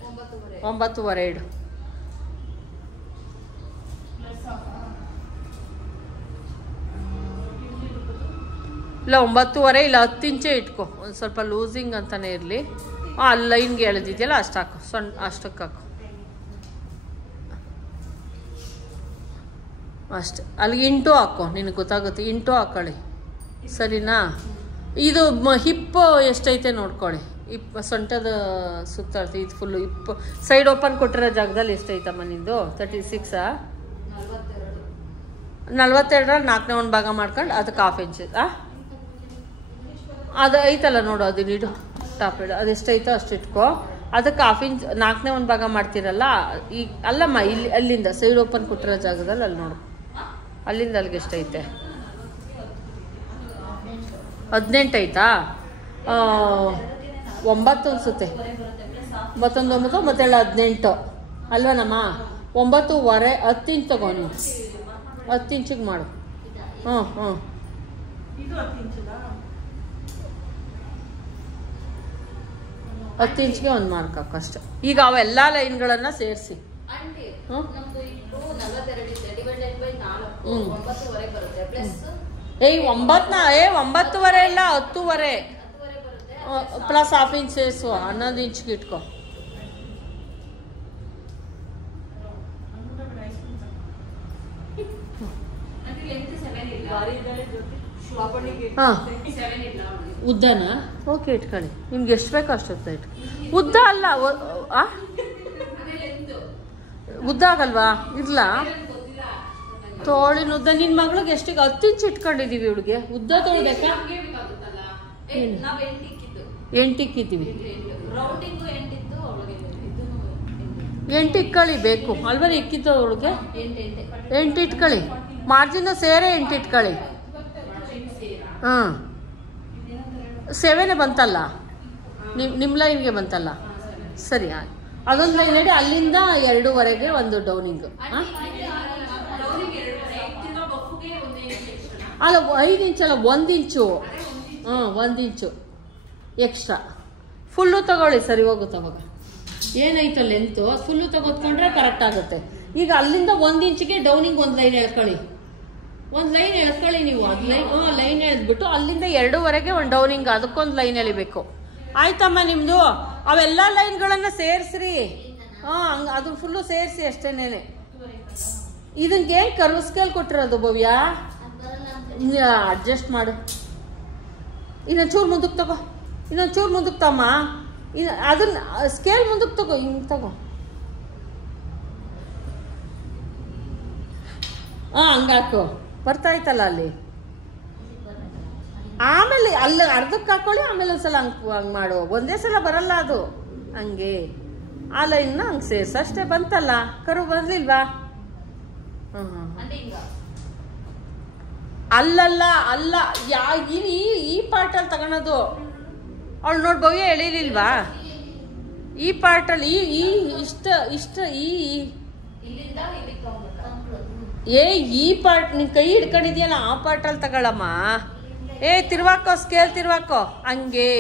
9.5 ಇಡು. ಇಲ್ಲ 9.5 ಇಲ್ಲ 10 ಇಂಚೇ ಇಟ್ಕೊ. ಒಂದು ಸ್ವಲ್ಪ ಲೂಸಿಂಗ್ ಅಂತಾನೆ ಇರಲಿ. ಅಲ್ಲಿ ಲೈನ್ಗೆ ಎಳೆದಿದೆಯಲ್ಲ ಅಷ್ಟು ಹಾಕು. ಅಷ್ಟಕ್ಕೆ ಹಾಕು ಅಷ್ಟೆ. ಅಲ್ಲಿಗೆ ಇಂಟು ಹಾಕೋ, ನಿನಗೆ ಗೊತ್ತಾಗುತ್ತೆ. ಇಂಟು ಹಾಕೊಳ್ಳಿ, ಸರಿನಾ? ಇದು ಹಿಪ್ ಎಷ್ಟೈತೆ ನೋಡ್ಕೊಳ್ಳಿ. ಸೊಂಟದ ಸುತ್ತಾಡ್ತಿ. ಇದು ಫುಲ್ಲು ಹಿಪ್ ಸೈಡ್ ಓಪನ್ ಕೊಟ್ಟಿರೋ ಜಾಗದಲ್ಲಿ ಎಷ್ಟೈತಮ್ಮ ನಿಂದು? 36. 42ರಲ್ಲಿ 4ನೇ 1 ಭಾಗ ಮಾಡ್ಕೊಂಡು ಅದಕ್ಕೆ 1/2 ಇಂಚ್ ಅದು ಐತಲ್ಲ ನೋಡು, ಅದು ನೀಡು ಟಾಪ್ ಇಡು, ಅದೆಷ್ಟೈತೋ ಅಷ್ಟು ಇಟ್ಕೋ. ಅದಕ್ಕೆ 1/2 ಇಂಚ್ 4ನೇ 1 ಭಾಗ ಮಾಡ್ತೀರಲ್ಲ, ಈಗ ಅಲ್ಲಮ್ಮ ಇಲ್ಲಿ ಅಲ್ಲಿಂದ ಸೈಡ್ ಓಪನ್ ಕೊಟ್ಟಿರೋ ಜಾಗದಲ್ಲಿ ಅಲ್ಲಿ ನೋಡು, ಅಲ್ಲಿಂದ ಅಲ್ಲಿಗೆ ಎಷ್ಟೈತೆ? 18 ಐತಾ? 9 ಅನಿಸುತ್ತೆ. 9 9 ಮತ್ತೆ 18 ಅಲ್ವನಮ್ಮ? 9.25 10 ಇಂಚ್ ತಗೋ ನೀವು, 10 ಇಂಚಿಗೆ ಮಾಡು. ಹ್ಞೂ 10 ಇಂಚ್ಗೆ ಒಂದು ಮಾರ್ಕ್ ಹಾಕು ಅಷ್ಟೆ. ಈಗ ಅವೆಲ್ಲ ಲೈನ್ಗಳನ್ನು ಸೇರಿಸಿ. ಹ್ಞೂ 9:30 ಇಲ್ಲ 10:30 ಪ್ಲಸ್ 1/2 ಇಂಚ್ ಸೇರಿಸು, 11 ಇಂಚ್ಗೆ ಇಟ್ಕೊ. ಹಾಂ ಉದ್ದನಾ? ಓಕೆ ಇಟ್ಕೊಳ್ಳಿ, ನಿಮ್ಗೆ ಎಷ್ಟು ಬೇಕೋ ಅಷ್ಟೊತ್ತ ಇಟ್ಕೊ. ಉದ್ದ ಅಲ್ಲ, ಉದ್ದ ಆಗಲ್ವಾ? ಇಲ್ಲ ತೋಳಿನ ಉದ್ದ. ನಿನ್ನ ಮಗಳಿಗೆ ಎಷ್ಟಿಗೆ? 10 ಇಂಚ್ ಇಟ್ಕೊಂಡಿದ್ದೀವಿ. ಇವಳಿಗೆ ಉದ್ದ ತೊಳ್ಬೇಕಾ? 8 ಇಕ್ಕಿದ್ದೀವಿ. 8 ಇಟ್ಕೊಳ್ಳಿ ಬೇಕು ಅಲ್ವ? ಇಕ್ಕಿದ್ದು ಅವಳಿಗೆ 8 ಇಟ್ಕೊಳ್ಳಿ. ಮಾರ್ಜಿನ್ ಸೇರೇ 8 ಇಟ್ಕೊಳ್ಳಿ. ಹಾಂ 7 ಬಂತಲ್ಲ, ನಿಮ್ಮ ಲೈನ್ಗೆ ಬಂತಲ್ಲ. ಸರಿ, ಅದೊಂದು ಲೈನ್ ಹೇಳಿ, ಅಲ್ಲಿಂದ 2.5ಗೆ ಒಂದು ಡೌನಿಂಗು. ಅಲ್ಲ 5 ಇಂಚಲ್ಲ, 1 ಇಂಚು. 1 ಇಂಚು ಎಕ್ಸ್ಟ್ರಾ. ಫುಲ್ಲು ತಗೊಳ್ಳಿ, ಸರಿ ಹೋಗುತ್ತೆ ಅವಾಗ. ಏನಾಯ್ತು ಲೆಂತು ಫುಲ್ಲು ತಗೋತ್ಕೊಂಡ್ರೆ ಕರೆಕ್ಟ್ ಆಗುತ್ತೆ. ಈಗ ಅಲ್ಲಿಂದ 1 ಇಂಚಿಗೆ ಡೌನಿಂಗ್ ಒಂದು ಲೈನ್ ಎಳ್ಕೊಳ್ಳಿ, ಒಂದು ಲೈನ್ ಎಳ್ಕೊಳ್ಳಿ ನೀವು. ಅದು ಲೈನ್ ಎಳೆದ್ಬಿಟ್ಟು ಅಲ್ಲಿಂದ 2.5ಗೆ ಒಂದು ಡೌನಿಂಗ್, ಅದಕ್ಕೊಂದು ಲೈನ್ ಎಳಿಬೇಕು. ಆಯ್ತಮ್ಮ ನಿಮ್ಮದು? ಅವೆಲ್ಲ ಲೈನ್ಗಳನ್ನು ಸೇರಿಸ್ರಿ. ಹಂಗೆ ಅದು ಫುಲ್ಲು ಸೇರಿಸಿ ಅಷ್ಟೇನೇನೆ. ಇದಕ್ಕೆ ಕರ್ವ್ ಸ್ಕೇಲ್ ಕೊಟ್ಟಿರೋದು ಭವ್ಯ, ಅಡ್ಜಸ್ಟ್ ಮಾಡು. ಇನ್ನೊಂದು ಚೂರು ಮುಂದಕ್ಕೆ ತಗೋ, ಇನ್ನೊಂದು ಚೂರು ಮುಂದಕ್ಕೆ ತಮ್ಮ. ಅದನ್ನ ಸ್ಕೇಲ್ ಮುಂದಕ್ಕೆ ತಗೋ, ಹಿಂಗೆ ತಗೋ. ಹಂಗಾಕು ಬರ್ತಾಯ್ತಲ್ಲ ಅಲ್ಲಿ. ಆಮೇಲೆ ಅಲ್ಲಿ ಅರ್ಧಕ್ಕೆ ಹಾಕೊಳ್ಳಿ, ಆಮೇಲೆ ಒಂದ್ಸಲ ಹಂಗೆ ಮಾಡು. ಒಂದೇ ಸಲ ಬರಲ್ಲ ಅದು, ಹಂಗೆ ಆ ಲೈನ್ನ ಹಂಗೆ ಸೇರ್ಸ ಅಷ್ಟೇ. ಬಂತಲ್ಲ ಕರು, ಬರ್ಲಿಲ್ವಾ? ಅಲ್ಲಲ್ಲ ಅಲ್ಲ, ಈ ಪಾರ್ಟಲ್ಲಿ ತಗೊಳೋದು. ಅವಳು ನೋಡಿ ಭವ್ಯ ಎಳೀಲಿಲ್ವಾ ಈ ಪಾರ್ಟಲ್ಲಿ? ಇಷ್ಟ ಈ ಪಾರ್ಟ್ ನಿನ್ ಕೈ ಹಿಡ್ಕೊಂಡಿದ್ಯಲ್ಲ, ಆ ಪಾರ್ಟಲ್ಲಿ ತಗೊಳಮ್ಮ. ತಿರ್ವಾಕೋ, ಸ್ಕೇಲ್ ತಿರ್ವಾಕೋ, ಹಂಗೆ.